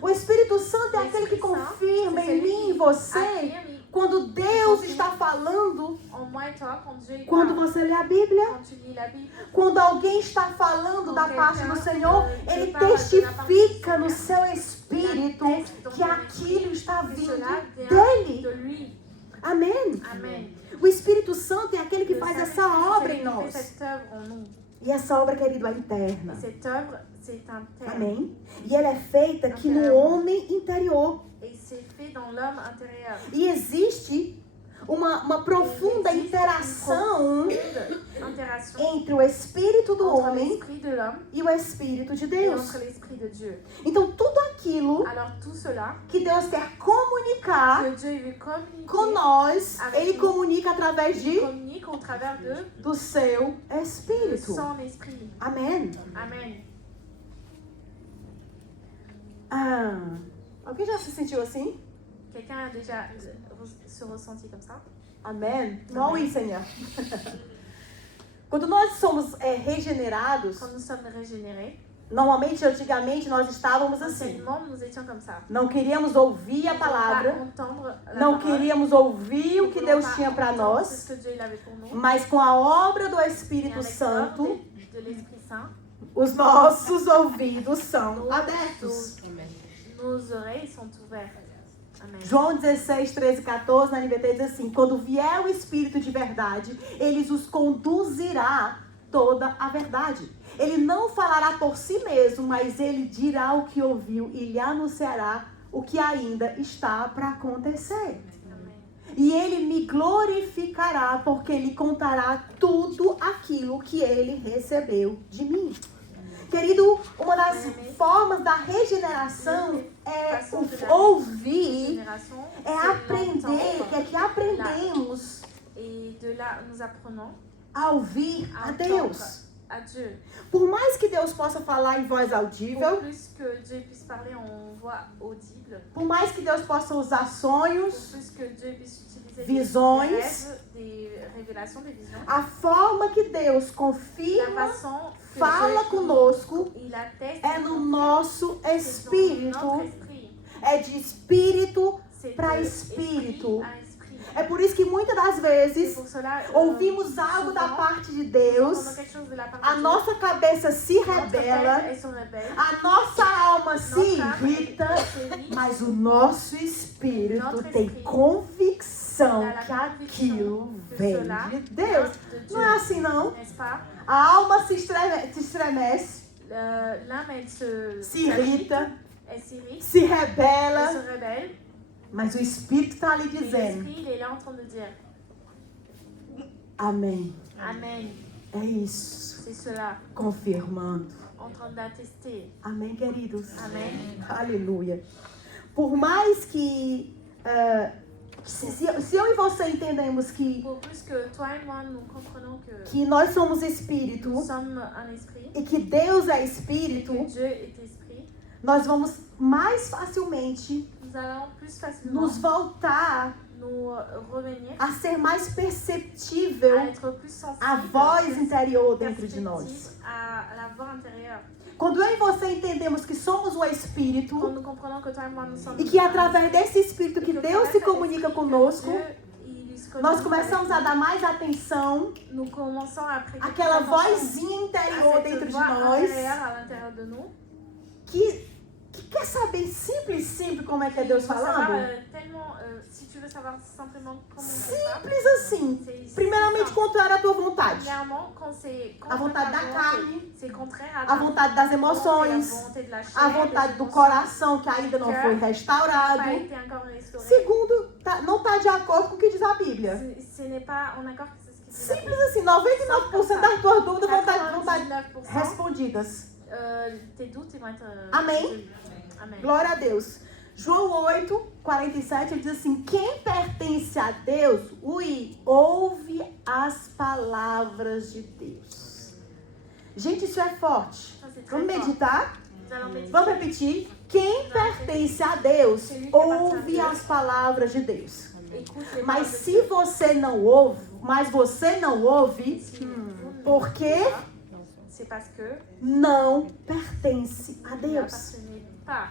O Espírito Santo é aquele que confirma em mim e em você Affirme quando Deus está falando, en moi et toi quand Dieu y quando parle. você lê a Bíblia. Quand tu lis la Bible, Quando alguém está falando da parte do Senhor, ele testifica no seu espírito que aquilo está que vindo cela vient dele. de lui. Amém? Amen. O Espírito Santo é aquele que Le faz Saint-Esprit, essa obra c'est em lui qui fait nós. cette œuvre en nous. E essa obra, querido, é interna. Et cette œuvre, c'est interne. Amém? E ela é feita aqui no homem interior. Et c'est fait dans l'homme intérieur. E existe uma profunda interação Interaction entre o espírito do entre homem l'esprit de l'homme e o espírito de et Deus. entre l'esprit de Dieu. Então, tudo aquilo Alors tout cela, que Deus quer comunicar que Dieu veut communiquer, com nós, ele comunica através il de communique au travers do seu de espírito. son esprit. Amém. Amen. Alguém já se sentiu assim? Quelqu'un a déjà se ressenti comme ça? Amém. Não, oui, Senhor. Quando nós somos regenerados, Quand nous sommes régénérés, normalmente, antigamente, nós estávamos assim. anciennement, nous étions comme ça. Não queríamos ouvir a Nous ne voulions palavra, pas entendre la não parole. queríamos ouvir o que Nous ne Deus voulions tinha pas para entendre nós, ce que Dieu il avait pour nous. mas com a obra do Et Espírito avec Santo, l'œuvre de l'Esprit Saint, os nossos ouvidos são abertos. nos oreilles sont ouvertes. Amen. João 16, 13, 14, na NVT diz assim: quando vier o Espírito de verdade, ele os conduzirá toda a verdade. Ele não falará por si mesmo, mas ele dirá o que ouviu e lhe anunciará o que ainda está para acontecer. Amen. E ele me glorificará, porque ele contará tudo aquilo que ele recebeu de mim. Querido, uma das formas da regeneração é ouvir, é aprender, é que aprendemos Et de là, nous apprenons a ouvir à a entendre Deus. à Dieu. Por mais que Deus possa falar em voz Pour audível, plus que Dieu puisse parler en voix audible, por mais que Deus possa usar pour sonhos, plus que Dieu puisse utiliser Visões. des rêves, des révélations, des visions, a forma que Deus la confirma, façon que fala Dieu conosco, il atteste, é no nosso c'est dans espírito, notre esprit. é de espírito C'est para de espírito. esprit à esprit. É por isso que muitas das C'est vezes pour cela, ouvimos algo da souvent, parte de nous Deus, entendons quelque chose de la part a de Dieu. nossa cabeça se Notre rebela, tête, elle se rebelle. a nossa alma se Notre âme, elle irrita, s'irrite. mas o nosso espírito Notre tem esprit convicção a la que aquilo conviction que vem cela de Deus. vient de Dieu. Não é assim, não? N'est-ce pas? A alma se estremece, L'âme, elle se irrita, elle s'irrite, se elle rebela, se rebelle. mas o Espírito está ali Mais dizendo: l'esprit, il est là en train de dire Amém. Amen. É isso. C'est cela, Confirmando. en train d'attester. Amém, queridos? Amen. Aleluia. Por mais que se eu e você entendemos Pour plus que toi et moi, nous comprenons que nós somos nous espírito sommes un esprit, e que Deus é que espírito, Dieu est esprit, nós vamos mais facilmente nous allons plus facilement nos voltar nous revenir a ser mais à perceptível être plus a sensibles voz interior dentro de nós. perceptives à la voix intérieure. Quando eu e você entendemos que somos o Quand Espírito nous comprenons que toi et moi, nous sommes e que através desse Espírito que Deus se comunica conosco, nós começamos a dar mais atenção nous commençons à prêter àquela plus attention vozinha à interior cette dentro de voix nós intérieure à l'intérieur de nous. que quer saber simples como é que é Il Deus faut savoir, falando? tellement, si tu veux savoir simplement comment Dieu parle, Simples assim. c'est Primeiramente, simple. contrário à tua vontade. Premièrement, quand c'est A vontade da carne, c'est contraire à a ta vontade das volonté, emoções, la volonté de la chair, a vontade des do émotions, coração que ainda não foi qui n'a restaurado. pas été encore restauré. Segundo, não está de acordo com o que diz a Bíblia. Ce n'est pas en accord que c'est ce qui dit la Simples assim, 99% das tuas dúvidas vão estar 99%, respondidas. tes doutes ils vont être Amém. résolus. Amen. Glória a Deus. João 8, 47, ele diz assim: quem pertence a Deus, ouve as palavras de Deus. Gente, isso é forte. Ça, c'est très Vamos fort. meditar? Nous allons méditer. Vamos repetir? Quem pertence a Deus, ouve as palavras de Deus. Écoute les Mas paroles de se Dieu. você não ouve, Si vous ne porque l'écoutez pas, c'est parce que não pertence a vous Deus. n'appartenez pas.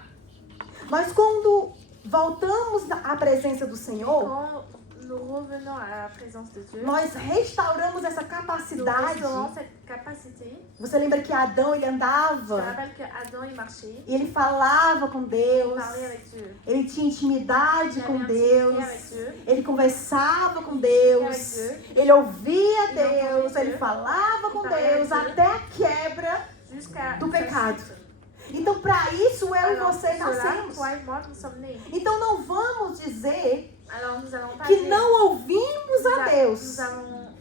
Mas quando voltamos à presença do Senhor, Quand nous revenons à la présence de Dieu, nós restauramos essa nous capacidade. restaurons cette capacité. Você lembra que Adão, ele Je te andava rappelle qu'Adam, il marchait, e ele falava com il Deus, parlait avec Dieu. ele tinha intimidade Il com avait intimité Deus, avec Dieu. ele conversava com Avec Deus, Dieu. ele ouvia Ele ouvia Deus, Deus. ele falava com Ele parlait Deus avec Dieu. até a quebra Jusqu'à do sa pecado. chute. Então, para isso, eu e Alors, você pour cela, nascemos. toi et moi, nous sommes nés. Então, não vamos dizer Alors, nous allons pas que dire, não ouvimos a Deus.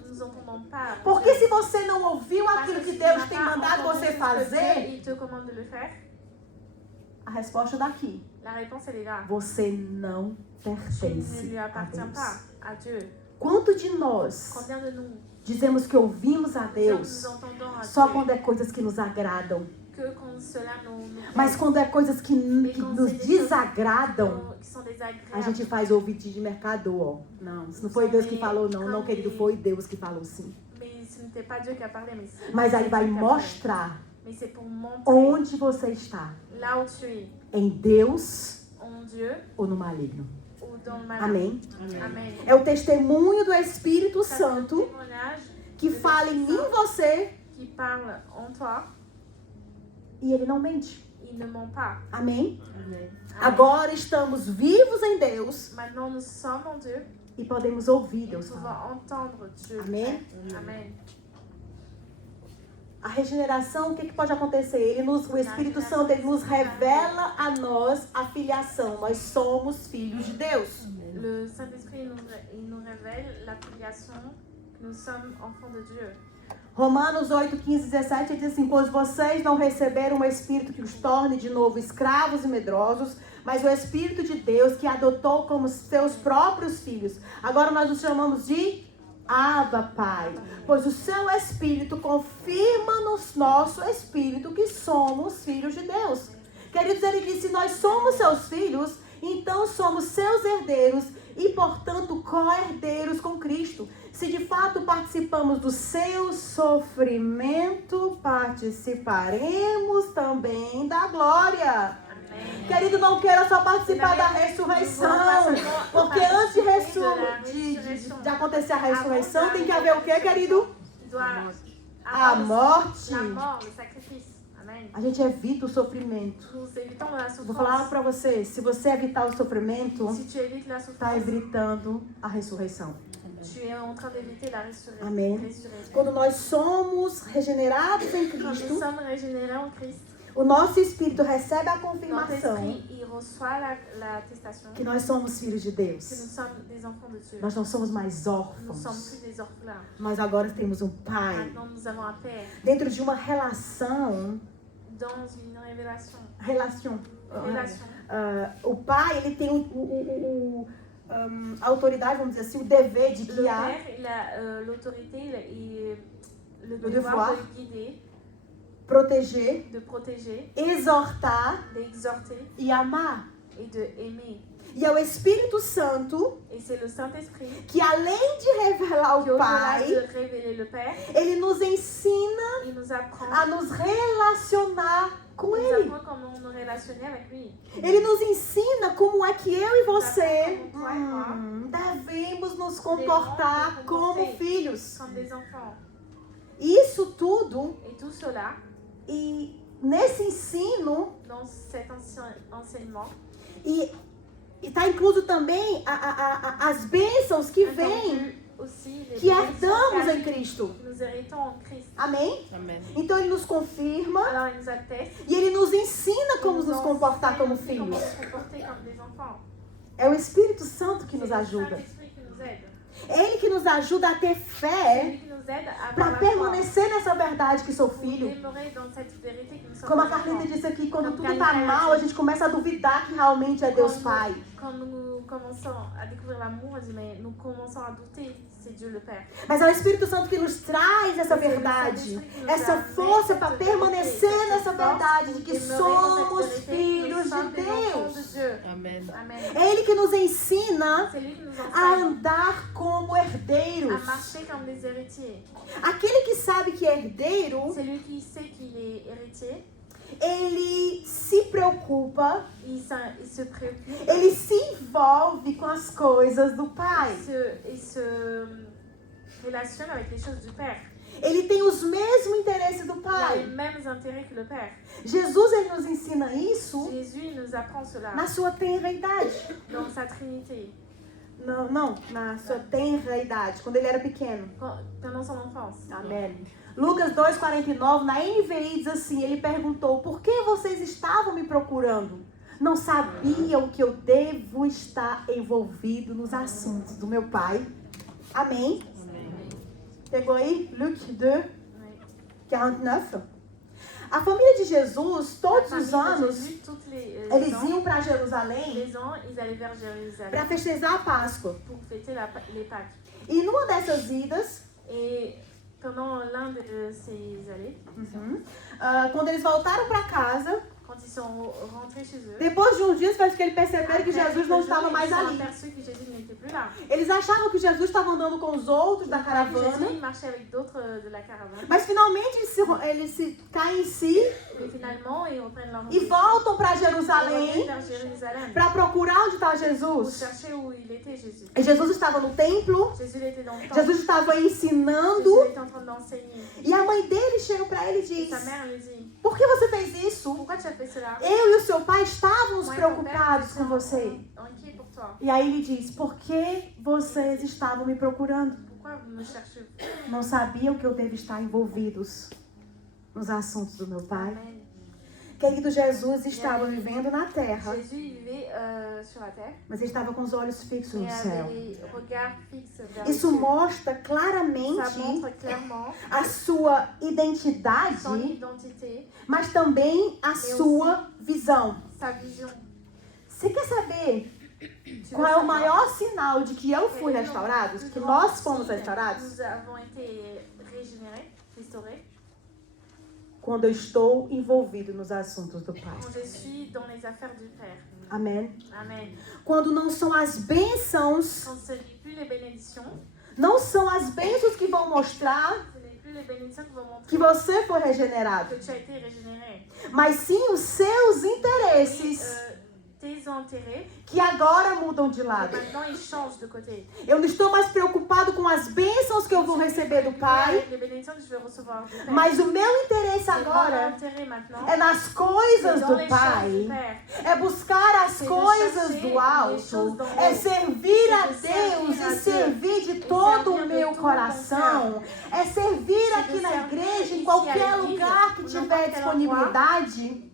nous entendons pas. Porque se você não ouviu Parce aquilo que que si Deus tu tem n'as pas mandado entendu você ce que fazer, Dieu, il te commande de le faire, a resposta daqui. la réponse, elle est là. Você não Tu ne pertence lui a appartiens Deus. pas à Dieu. Quanto de nós Combien de nous dizemos que ouvimos a Deus nous entendons à só Dieu quando é coisas que nos agradam? que quand cela nous Mas quando é coisas que nos desagradam, qui sont a désagréables, gente faz ouvido de mercador, ó. Não, isso não foi Deus que falou, não. Não, querido, foi Deus que falou sim. mais ce n'était pas Dieu qui a parlé, mais c'est Mas aí Dieu vai qui a parlé. mostrar Mais c'est pour montrer onde você está. là où tu es, Em Deus en Dieu ou no maligno. ou dans le mal. Amém? Amen. É o testemunho do Espírito Ça, c'est un Santo témoignage que fala em mim e você qui parle en toi, e ele não mente. il ne ment pas. Amém? Amen. Agora estamos vivos em Deus Maintenant, nous sommes en Dieu e podemos ouvir et nous Deus pouvons falar. entendre Dieu. Amen. faire. Amen. A regeneração, o que pode acontecer? O Espírito Santo, ele nos revela a nós a filiação. Nós somos filhos de Deus. Le Saint-Esprit il nous révèle la filiation que nous sommes enfants de Dieu. Romanos 8, 15, 17 diz assim: pois vocês não receberam um espírito que os torne de novo escravos e medrosos, mas o Espírito de Deus que adotou como seus próprios filhos. Agora nós nos chamamos de Abba, Pai. Pois o seu Espírito confirma no nosso espírito que somos filhos de Deus. Queridos, ele disse: nós somos seus filhos, então somos seus herdeiros e, portanto, co-herdeiros com Cristo. Se de fato participamos do seu sofrimento, participaremos também da glória. Amém. Querido, não queira só participar da ressurreição, porque antes de acontecer a ressurreição, tem que haver o que, querido? A morte. La mort, le sacrifice. Amen. A gente evita o sofrimento. Nous évitons la souffrance. Vou falar para você, se você evitar o sofrimento, Si tu évites la está souffrance, evitando a ressurreição. tu es en train d'éviter la résurrection. Amém. Quando nós somos regenerados em Quand nous Cristo, sommes régénérés en Christ, o nosso espírito recebe a notre confirmação esprit, il reçoit l'attestation que nós somos filhos de que nous Deus. sommes des enfants de Dieu. Nós não somos mais Nous sommes órfãos. plus des orphelins. Nós agora temos um pai. Maintenant, nous avons un Père Dentro de uma relação, dans une révélation. O pai, ele tem a autoridade, vamos dizer assim, o dever de Le guiar, Père, il a l'autorité et le Le devoir devoir. de guider, proteger, de protéger, exortar d'exhorter e amar. et de aimer. E é o Espírito Santo Et c'est le Saint-Esprit que, além de revelar qui, o au-delà Pai, de révéler le Père, ele nos ensina il nous apprend, a nos relacionar com il nous Ele. apprend comment nous relationner avec lui. Ele nos ensina como é que eu e você Como tu e eu. devemos nos comportar como filhos. Comme des enfants. Isso tudo, Et tout cela, e nesse ensino, dans cet enseignement, e está incluso também as bênçãos que vêm, inclut aussi les que bénédictions herdamos em que Cristo. nous héritons en Christ. Amém? Amen. Então ele nos confirma Alors il nous atteste, e ele nos ensina il como nous nos comportar como enseigne comment filhos. nous comporter comme des enfants. É o Espírito Santo que C'est nos le ajuda. Saint-Esprit qui nous aide. É ele que nos ajuda a ter C'est fé lui qui nous aide à avoir para la foi. permanecer nessa verdade que sou Pour filho. demeurer dans cette vérité que nous sommes Como a des Carlita enfants. disse aqui, quando tudo tá mal, a gente começa a duvidar que realmente é Deus Pai. Quand nous commençons à découvrir l'amour, mais nous commençons à douter, c'est Dieu le Père. Mas é o Espírito Santo que nos traz essa verdade, essa força para permanecer nessa verdade de que somos filhos de Deus. Amen. Amen. É Ele que nos ensina C'est lui qui nous a enseigne andar como à herdeiros. marcher comme des héritiers. Aquele que sabe que é herdeiro, C'est lui qui sait qu'il est héritier. ele se preocupa, Il se préoccupe. ele se envolve com as coisas do Pai. Il se relationne avec les choses du Père. Ele tem os mesmos interesses do Il a les Pai. mêmes intérêts que le Père. Jesus, ele nos ensina isso Jésus il nous apprend cela na sua tenra idade. dans sa Trinité, Não, na sua tenra idade, quando ele era pequeno. pendant son enfance. Amém. Lucas 2,49, na NVI diz assim, ele perguntou, por que vocês estavam me procurando? Não sabiam que eu devo estar envolvido nos assuntos do meu Pai? Amém? Pegou aí? Luc 2, Oui. 49. A família de Jesus, La todos famille os de anos, Jésus, toutes les eles ans, iam para Jerusalém les ans, ils allaient vers Jérusalem para festejar a Páscoa. pour fêter les Pâques. E numa dessas idas, Et pendant l'un de ces allées, quando eles voltaram para casa, quand ils sont rentrés chez eux, depois de uns dias, parece que eles perceberam que après Jesus não quelques estava jours, mais ils se sont ali. aperçus que Jésus n'était plus là. Eles achavam que Jesus estava andando com os outros da Jésus, caravana, il marchait avec d'autres de la caravane. mas finalmente eles se caem em si Mais finalement, ils reprennent leur e voltam para Ils reviennent Jerusalém vers Jérusalem para procurar onde está pour Jesus. chercher où il était, Jésus. E Jesus estava no templo, Jésus il était dans le temple. Jesus estava Jésus ensinando, était en train d'enseigner. e a mãe dele chega para ele e Et diz, sa mère lui dit, por que você fez isso? pourquoi tu as fait cela? Eu e o seu pai estávamos Moi et ton père, preocupados nous com você. sommes inquiets pour toi. E aí ele diz, por que vocês estavam me procurando? Pourquoi vous me cherchez? Não sabiam que eu devo estar envolvidos nos assuntos do meu Pai? Amen. Querido, Jesus estava vivendo na terra, Jésus il vivait sur la terre, mas ele estava com os olhos fixos mais no avait céu. les regards fixes vers les Isso cieux. mostra Ça claramente montre clairement a sua son identidade, identité, mas também a sua visão. sa vision. Você quer saber Tu qual veux é o savoir maior sinal de que eu fui quel est le restaurado? plus Que grand nós fomos signe restaurados? Nous avons été régénérés, restaurés, Quando eu estou envolvido nos assuntos do Pai. quand je suis dans les affaires du Père. Amém? Amen. Quando não são as bênçãos, Quand ce n'est plus les bénédictions, não são as bênçãos que vão mostrar ce n'est plus les bénédictions qui vont montrer que você foi regenerado, que tu as été régénéré. mas sim os seus Et, interesses tes intérêts, que agora mudam de et lado. maintenant ils changent de côté. Eu não estou mais preocupado com as bênçãos que eu vou receber do Pai, Avec les bénédictions que je vais recevoir du Père. mas o meu interesse Et mon agora intérêt maintenant, é nas c'est coisas dans do les choses du Pai. Père. É buscar as C'est de coisas chercher do les alto. choses d'en É haut. servir a C'est de servir Deus a e Deus. servir de Et todo servir o de meu tout coração. É servir C'est aqui de na servir igreja, ici em à qualquer l'église, lugar que ou tiver n'importe quel disponibilidade.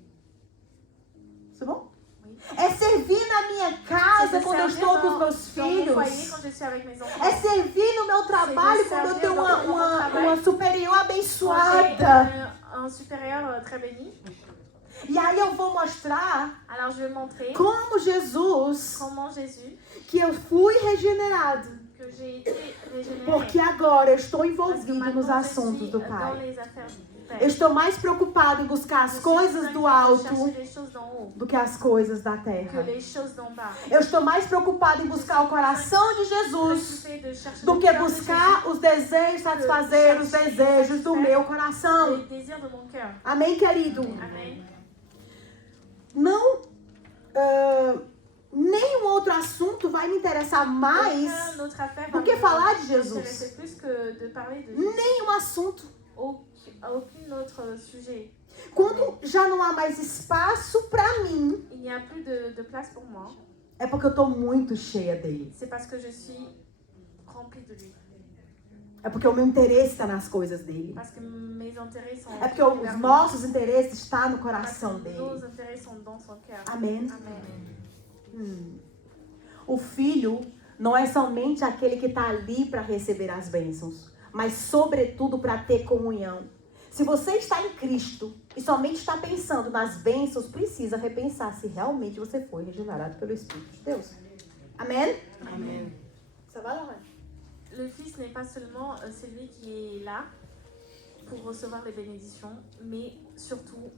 Isso bom? Oui. É servir na minha casa C'est de quando eu servir estou com os dans meus mon foyer filhos. quand je suis avec mes enfants. É servir no meu trabalho de quando eu servir tenho dans mon uma travail. superior Quand j'ai abençoada. un supérieur très béni, E aí eu vou mostrar alors je vais montrer como Jesus, comment Jésus, que eu fui regenerado. que j'ai été régénéré. Porque agora eu estou Parce que envolvido nos maintenant je assuntos suis do dans Pai. les affaires du Père. Eu estou mais preocupado em buscar Je as suis coisas plus do inquiète de alto chercher les choses d'en haut do que as coisas da que terra. les choses d'en bas. Eu estou mais preocupado em buscar o coração de Jesus Préoccupée de chercher do le que cœur de buscar os desejos, satisfazer os desejos do meu Jésus, coração. les désirs de mon cœur. Amém, querido? Amen. Não, nenhum outro assunto vai me interessar mais, Aucune autre affaire do que falar de m'intéresser Jesus. plus que de parler de Jésus. Nenhum assunto. Aucun autre sujet. Quando já não há mais espaço para mim, Il n'y a plus de place pour moi. é porque eu estou muito cheia dele. C'est parce que je suis remplie de lui. É porque o meu interesse está nas coisas dele. Parce que mes intérêts sont É porque os nossos interesses estão no Parce coração que nos dele. intérêts sont dans son cœur. Amém. Amen. O filho não é somente aquele que está ali para receber as bênçãos, mas sobretudo para ter comunhão. Se você está em Cristo e somente está pensando nas bênçãos, precisa repensar se realmente você foi regenerado pelo Espírito de Deus. Amém? Amém. Ça va, Laurent? Le Fils n'est pas seulement celui qui est là pour recevoir les bénédictions, mais surtout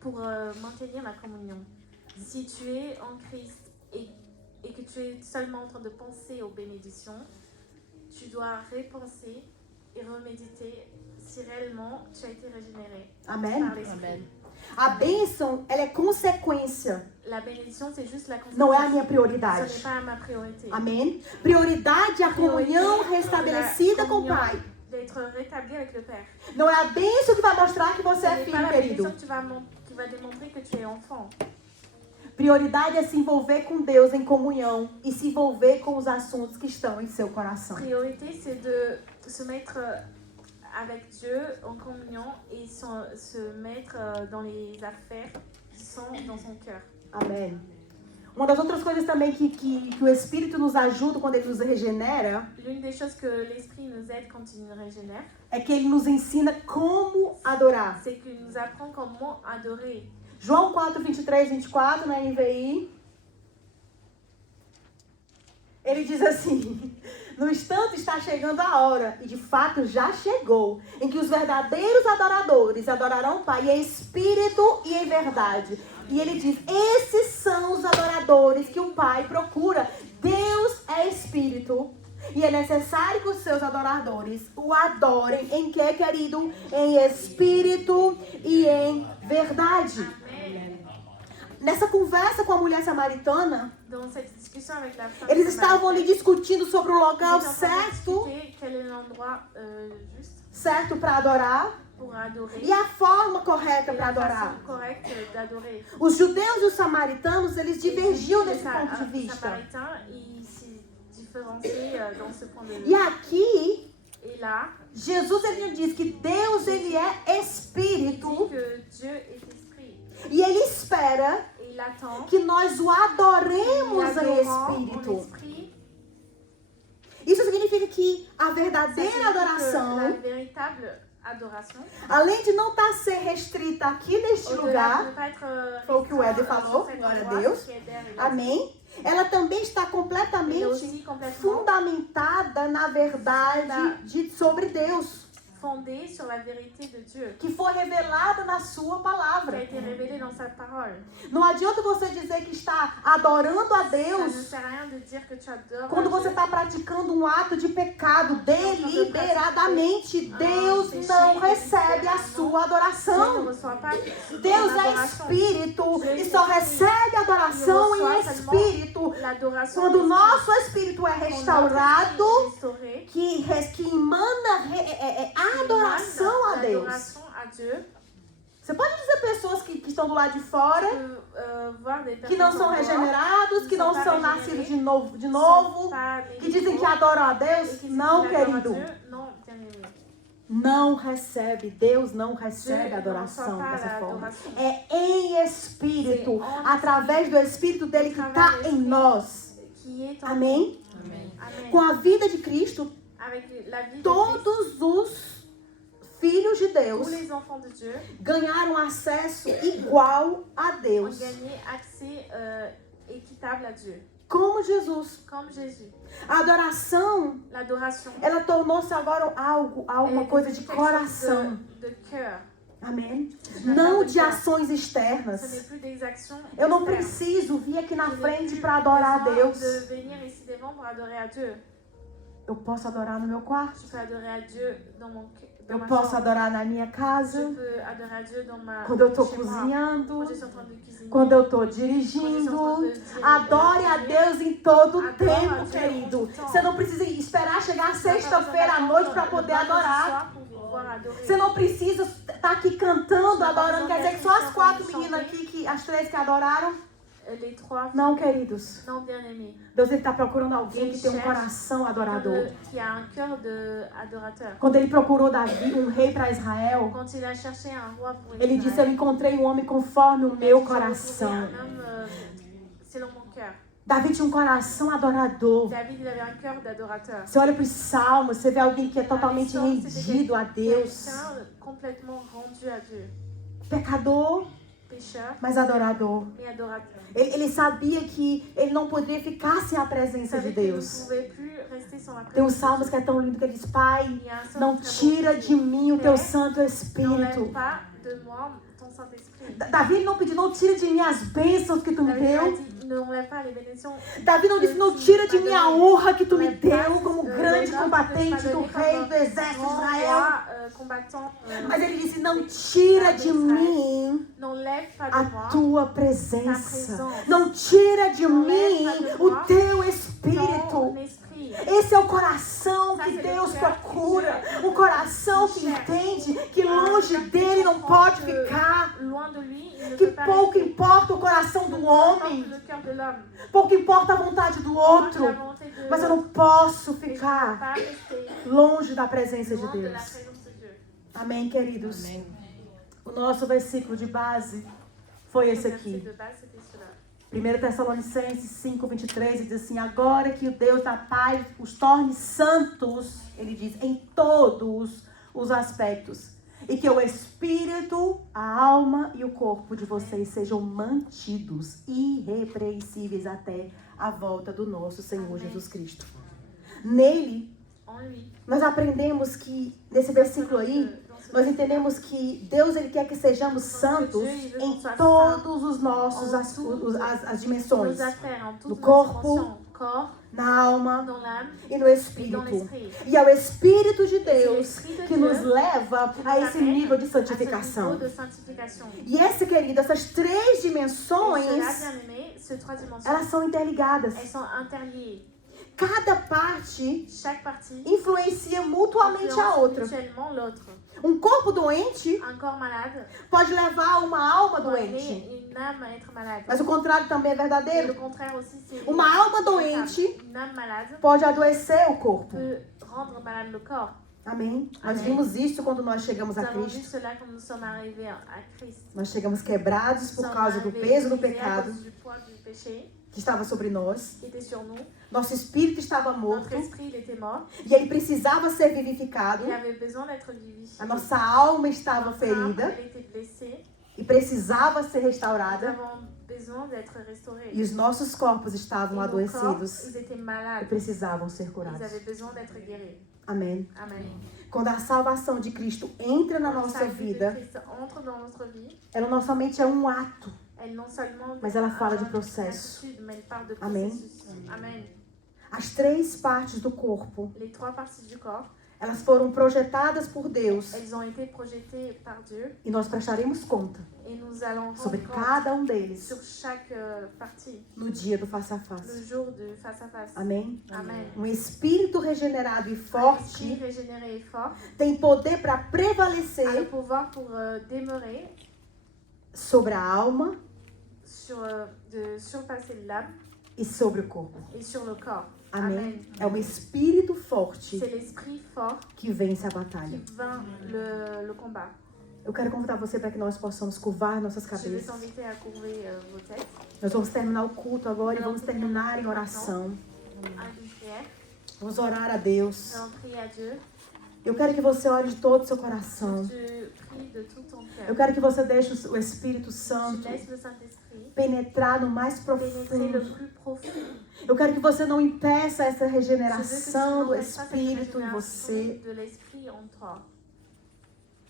pour maintenir la communion. Si tu es en Christ et que tu es seulement en train de penser aux bénédictions, tu dois repenser et reméditer si réellement tu as été régénéré Amém? par l'Esprit. Amém. A bênção, ela é consequência, La bénédiction, c'est juste la não é a conséquence. minha Ce prioridade. n'est pas ma priorité. Amém? Prioridade é a comunhão restabelecida com o Pai. D'être rétabli avec le Père. Não é a bênção que vai mostrar que você Ce é n'est pas filho, la querido. bénédiction qui va démontrer que tu es enfant. Prioridade é se envolver com Deus em comunhão e se envolver com os assuntos que estão em seu coração. Priorité, c'est de se mettre avec Dieu en communion et se mettre dans les affaires qui sont dans son cœur. Amém. Uma das outras coisas também que o Espírito nos ajuda quando Ele nos regenera L'une des choses que l'Esprit nous aide quand il nous régénère, é que Ele nos ensina como adorar. c'est qu'il nous apprend comment adorer. João 4, 23, 24, na NVI. Ele diz assim: no instante está chegando a hora, e de fato já chegou, em que os verdadeiros adoradores adorarão o Pai em espírito e em verdade. E ele diz: esses são os adoradores que o Pai procura. Deus é espírito. E é necessário que os seus adoradores o adorem em que, querido? Em espírito e em verdade. Nessa conversa com a mulher samaritana, Dans cette discussion avec la femme, eles estavam ali discutindo sobre o local ils étaient en train de certo, discuter quel est l'endroit juste certo para adorar pour adorer e a forma correta et para la adorar. façon correcte d'adorer. Os judeus e os samaritanos, eles divergiam Les desse ponto de vista. Samaritains, ils se différencient dans ce point de E vue. aqui, Et là, Jesus ele nos diz que Deus ele é il dit espírito que Dieu est esprit. nós o adoremos em l'adorant en espírito. esprit. Isso significa que a Ça verdadeira signifie que la adoração, véritable adoration, além de não estar ser restrita aqui neste au-delà de lugar, ne pas être foi o que o Éder restreint, falou, sur cet glória a endroit, Deus. ce qui est derrière, amém? Ela também está mais completamente aussi complètement fundamentada na verdade sobre Deus, fondée sur la vérité de Dieu, que foi revelada na sua qui palavra. a été révélée dans sa parole. Não adianta você dizer que está adorando a Ça ne Deus sert à rien de dire que tu adores quando Dieu. você está praticando um ato de pecado deliberadamente. Deus não recebe a sua Dieu ne adoração. reçoit pas Deus ton é adoration. espírito e só recebe adoração em espírito L'adoration quando o est nosso espírito é quand notre restaurado, esprit est restauré, que emana adoração a Deus. l'adoration à Dieu. Você pode dizer pessoas que estão do lado de fora, Voir des que não personnes são en dehors, regenerados, que não são nascidos de novo, que dizem que adoram a Deus. Não, querido. Non, bien-aimé. Não recebe, Deus não Dieu recebe ne adoração reçoit pas dessa la forma. adoration. É em espírito, C'est en através do Espírito dele que está em nós. Qui est en Amém? Amém. Amen. Com a vida de Cristo, Avec la vie de Christ, todos os filhos de tous Deus les enfants de Dieu ganharam acesso igual a ont Deus, gagné accès équitable à Dieu, como Jesus. comme Jésus. A adoração, L'adoration, ela tornou-se agora uma est coisa de devenue quelque coração. chose de cœur. Amém? Não de ações externas. Ce n'est plus des actions Eu não externes. preciso vir aqui na Je n'ai frente plus para adorar a besoin Deus. de venir ici devant pour adorer à Dieu. Eu posso adorar no meu quarto. Je peux adorer à Dieu dans mon dans Eu ma posso chambre. adorar na minha Je casa. peux adorer à Dieu dans ma Quando eu estou chez moi. cozinhando. Quand je suis en train de cuisiner. Quando eu estou Quando eu estou en train dirigindo. de diriger. Adore a Deus em todo o Adore a tempo, Deus querido. todo o tempo. Você não precisa esperar chegar Tu n'as pas sexta-feira à besoin noite para d'attendre poder le vendredi adorar. soir pour pouvoir adorer. Você não precisa estar aqui cantando, adorando. Quer dizer que só as 4 meninas aqui, as 3 que adoraram. Les trois Não, queridos. non bien-aimés. Deus está procurando alguém que tem um coração adorador. Qui a un cœur de adorateur. Quando ele procurou Davi, um rei para Israel, Quand il a cherché un roi pour ele Israël, disse: Eu encontrei um homem conforme o meu j'ai trouvé coração. un homme selon mon cœur. Davi tinha um coração adorador. David, il avait un cœur d'adorateur. Você olha para os salmos, você vê alguém que é totalmente rendido a Deus. Quelqu'un complètement rendu à Dieu. Pecador, Pécheur, mas adorador. mais adorateur. Ele sabia que ele não poderia ficar sem a Il presença de savait qu'il ne Deus. pouvait plus rester sans la Tem um présence de salmos Dieu. que é tão lindo que ele diz: Pai, Il y a un psaume não très beau tira qui de dit, mim o teu Père, Santo n'enlève Espírito. pas de moi ton Saint-Esprit. Davi não pediu: Não tira de mim as bênçãos que tu me David a deu. dit, n'enlève pas les bénédictions. Davi não disse: Não tira de mim a honra que tu me deu como grande combatente do rei do exército de Israel. Combattant, Mas ele disse: Não tira de mim n'enlève pas a de moi tua ta presença. présence, Não tira de mim o teu ton Espírito. esprit. Esse é o coração que Deus procura. Um coração que entende que longe dele não pode ficar. Loin de lui, il ne Que peut pas pouco rester. importa o coração do homem. Le cœur de l'homme. Pouco importa a vontade do outro. La volonté de Mas eu não posso Mais je ne peux ficar pas rester longe da presença de loin de la Deus. présence de Dieu. Amém, queridos? Amém. O nosso versículo de base foi esse Le verset aqui. de base, c'était cela. 1 Tessalonicenses 5:23 diz assim: Agora que o Deus da paz os torne santos, ele diz, em todos os aspectos, e que o espírito, a alma e o corpo de vocês sejam mantidos irrepreensíveis até a volta do nosso Senhor Amém. Jesus Cristo. Nele, En lui. nós aprendemos que, nesse versículo aí, nós entendemos que Deus ele quer que sejamos santos em todos os nossos as dimensões, Nos affaires, en toutes No nos corpo, dimensions. Corps, na alma dans l'âme e no et dans espírito. l'esprit. E é o Espírito de Deus Espírito de que Deus nos leva a esse nível de À ce santificação. niveau de sanctification. E essa, querida, essas 3 Et cela, dimensões, bien-aimé, ces trois dimensions, elas são interligadas. elles sont interliées. Cada parte Chaque partie influencia mutuamente a influence outra. mutuellement l'autre. Um corpo doente Un corps malade pode levar uma alma peut doente. amener une âme à être malade. Mas o contrário também é Et le verdadeiro. contraire aussi, c'est Uma alma doente une âme malade pode adoecer o corpo. peut rendre malade le corps. Amém? Nós Amém. vimos isso quando nós chegamos Nous a avons vu Cristo. cela quand nous sommes arrivés à Christ. Nós chegamos quebrados Nous por sommes causa do arrivés peso do brisés à pecado cause du poids du péché que estava sobre nós. qui était sur nous. Nosso espírito estava Notre morto esprit, il était mort. e ele precisava ser vivificado. Il avait besoin d'être vivifié. A nossa alma estava Notre âme, ferida elle était blessée. e precisava ser Nous restaurada. avons besoin d'être restaurés. E os nossos corpos Et estavam nos corps, adoecidos ils étaient e malades. precisavam ser Ils curados. avaient besoin d'être guéris. Amém. Amen. Quando a salvação de Cristo entra na Quand le nossa salut de vida, Christ entre dans notre vie, ela não somente é um ato, elle non seulement mas ela fala de une processo. attitude, mais elle parle de Amen. processus. Amen. As 3 partes do corpo, Les 3 parties du corps, elas foram projetadas por Deus elles ont été projetées par Dieu e nós prestaremos conta et nous allons sobre rendre compte cada deles sur chaque partie no dia do face a le face. jour de face à face. Amém? Amen. Um espírito regenerado e Un esprit forte régénéré et fort tem poder para a le prevalecer pouvoir pour demeurer sobre a alma de surpasser l'âme e sobre o corpo. et sur le corps. Amém? É um espírito forte C'est l'esprit fort que vence a qui batalha. vainc le combat. Eu quero convidar você para que nós possamos curvar nossas Je vais cabeças. t'inviter à courber vos têtes Nós vamos terminar o culto agora e vamos terminar em oração. à une prière. Vamos orar a Nous Deus. allons prier à Dieu. Eu quero que você ore de todo o seu coração. Je prie de tout ton Eu cœur. quero que você deixe o Espírito Je Santo laisse le Saint-Esprit penetrar no mais pénétrer le profundo. plus profond. Eu quero que você não impeça essa Je veux que tu regeneração do n'empêches pas cette Espírito em régénération você de l'esprit en toi.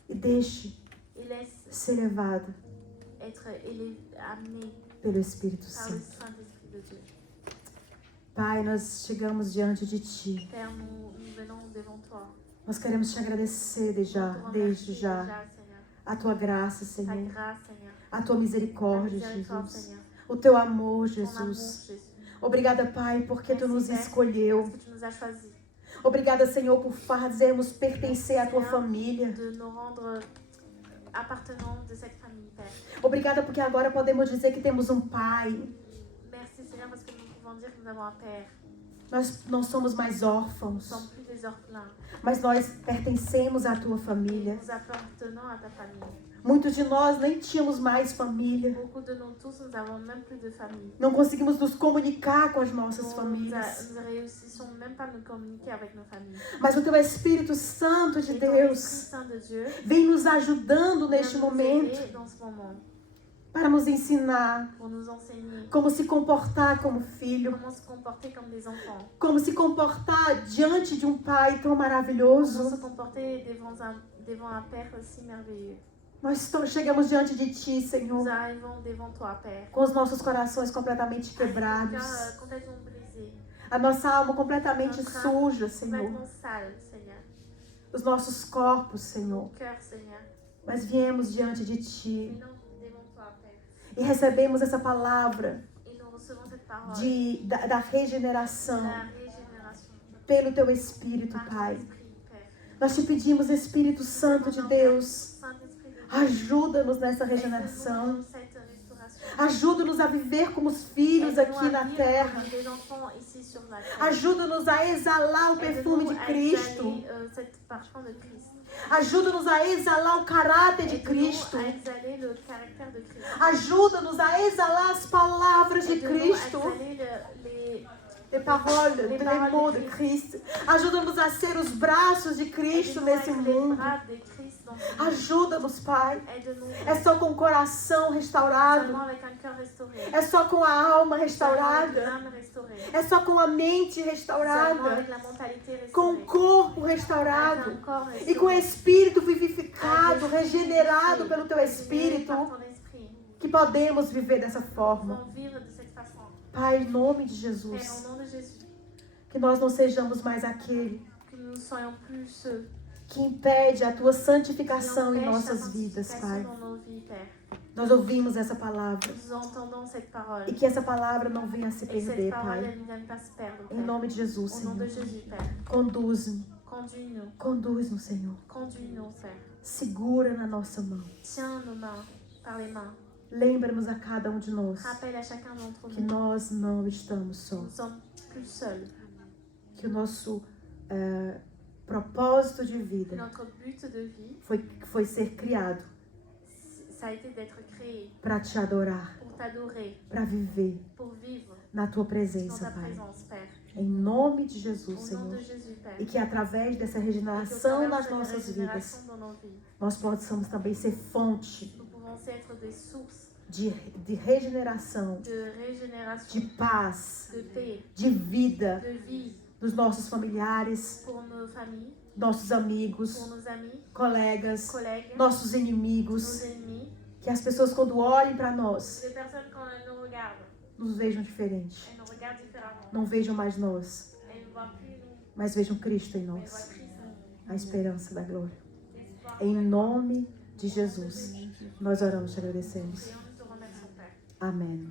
e deixe Et laisse ser levado être amené pelo Espírito par le Santo. Saint-Esprit de Dieu. Pai, nós chegamos diante de Ti. Père, nous venons devant toi. Nós queremos te agradecer Nous te desde remercions já, déjà, Seigneur. a Tua graça, Ta Senhor, grâce, Seigneur. a Tua Ta misericórdia, miséricorde, Jesus, Seigneur. o Teu amor, Ton amour, Jesus. Jésus. Obrigada, Pai, porque Tu nos Merci, Père, escolheu. parce que tu nous as choisis Obrigada, Senhor, por fazermos pertencer à Tua Senhor. família. de nous rendre appartenants de cette famille, Père. Obrigada porque agora podemos dizer que temos um Pai. Merci, Seigneur, parce que nous pouvons dire que nous avons un Père. Nós não somos mais Nous ne órfãos, sommes plus des orphelins. mas nós pertencemos à Tua Et família. nous appartenons à ta famille. Muitos de nós nem tínhamos mais família. Beaucoup de nous tous, nous n'avons même plus de famille. Não conseguimos nos comunicar com as nossas Nous famílias. ne réussissons même pas à nous communiquer avec nos familles. Mas o Teu Espírito Santo de Et ton Esprit Deus Saint de Dieu vem nos ajudando vient neste nous momento aider dans ce moment para nos ensinar pour nous enseigner como se comportar como filho, comment se comporter comme des enfants, como se comportar diante de um Pai tão comment maravilhoso. se comporter devant un Père si merveilleux. Nós chegamos diante de Ti, Senhor, Nous arrivons devant toi, Père. com os nossos corações completamente Avec nos quebrados, cœurs complètement brisés, a nossa alma completamente Notre suja, Senhor, complètement sales, Seigneur. os nossos corpos, Nos Senhor. cœurs, Seigneur. Mas viemos diante de Ti Venons devant toi, Père. e recebemos essa palavra Et nous recevons cette parole da de regeneração la régénération pelo Teu Espírito, par ton Pai. Esprit, Père. Nós te pedimos, Espírito Santo de Deus, Saint-Esprit de Dieu, ajuda-nos nessa aide-nous regeneração. dans cette restauration. Ajuda-nos a viver como os filhos Aide-nous aqui à na vivre terra. comme des enfants ici sur la terre. Ajuda-nos a exalar o perfume de Aide-nous à Cristo. exhaler, cette parfum de Christ. Ajuda-nos a exalar o caráter de Aide-nous Cristo. à exhaler le caractère de Christ. Ajuda-nos a exalar as palavras de Aide-nous à Cristo. exhaler De paroles, de Les paroles l'amour de de Cristo. Ajuda-nos a ser os braços de Cristo Aide-nous à nesse être les mundo. bras de Christ dans ce monde. Ajuda-nos, Pai. Aide-nous É só com o coração restaurado. seulement avec un cœur restauré. É só com a alma Seulement avec restaurada. l'âme restaurée. É só com a mente Seulement restaurada. avec la mentalité Com o restaurée. corpo Avec restaurado. un corps E com o restauré. espírito vivificado, Avec l'esprit regenerado vivifié, pelo Teu régénéré Espírito, par ton esprit. que podemos viver dessa Nous forma. pouvons vivre de cette façon. Pai, em nome de Père, Jesus, au nom de Jésus, que nós não sejamos mais aquele que nous ne soyons plus ceux que impede a Tua qui santificação em empêchent la nossas vidas, Pai. sanctification dans nos vies, Père. Nós ouvimos essa palavra Nous entendons cette parole. e que essa palavra não venha a se Et cette perder, parole, Pai. elle ne vienne pas se perdre, Em Père. nome de Jesus, Au nom de Senhor. Jésus, Père. Conduz-me, Conduis-nous. conduz-nos, Senhor. Conduis-nous, Père. Segura na nossa mão. Tiens nos mains par les mains. Lembra-nos a cada de nós Rappelle à chacun d'entre que nous. nós não estamos Nous sós. ne sommes plus seuls. Que o nosso propósito de que vida notre but de vie, foi ser criado ça a été d'être créé para te adorar, pour t'adorer, para viver pour vivre na tua dans presença, ta Pai. présence, Père. Em nome de Jesus, Au nom Senhor. de Jésus, Père. E que através dessa Et qu'au regeneração travers de nas cette nossas vidas, régénération dans nos vies, nós possamos também ser fonte nous pouvons aussi être des sources de regeneração, de régénération, de paz, de paix, de vida de vie dos nossos familiares, pour nos familles, nossos amigos, pour nos amis, colegas, collègues, nossos nos inimigos. ennemis. Que as pessoas, quando olhem para nós, Les personnes, quand elles nous regardent, nos vejam diferente. elles nous regardent différemment. Não vejam mais nós, Elles ne voient plus nous, mas vejam Cristo em mais elles voient nós, Christ en nous. a esperança da glória. L'espoir. Em nome de Jesus, nós oramos e te agradecemos. Et nous te remercions, Père. Amém.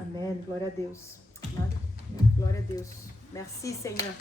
Amém. Glória a Deus. Glória a Deus. Merci, Senhor.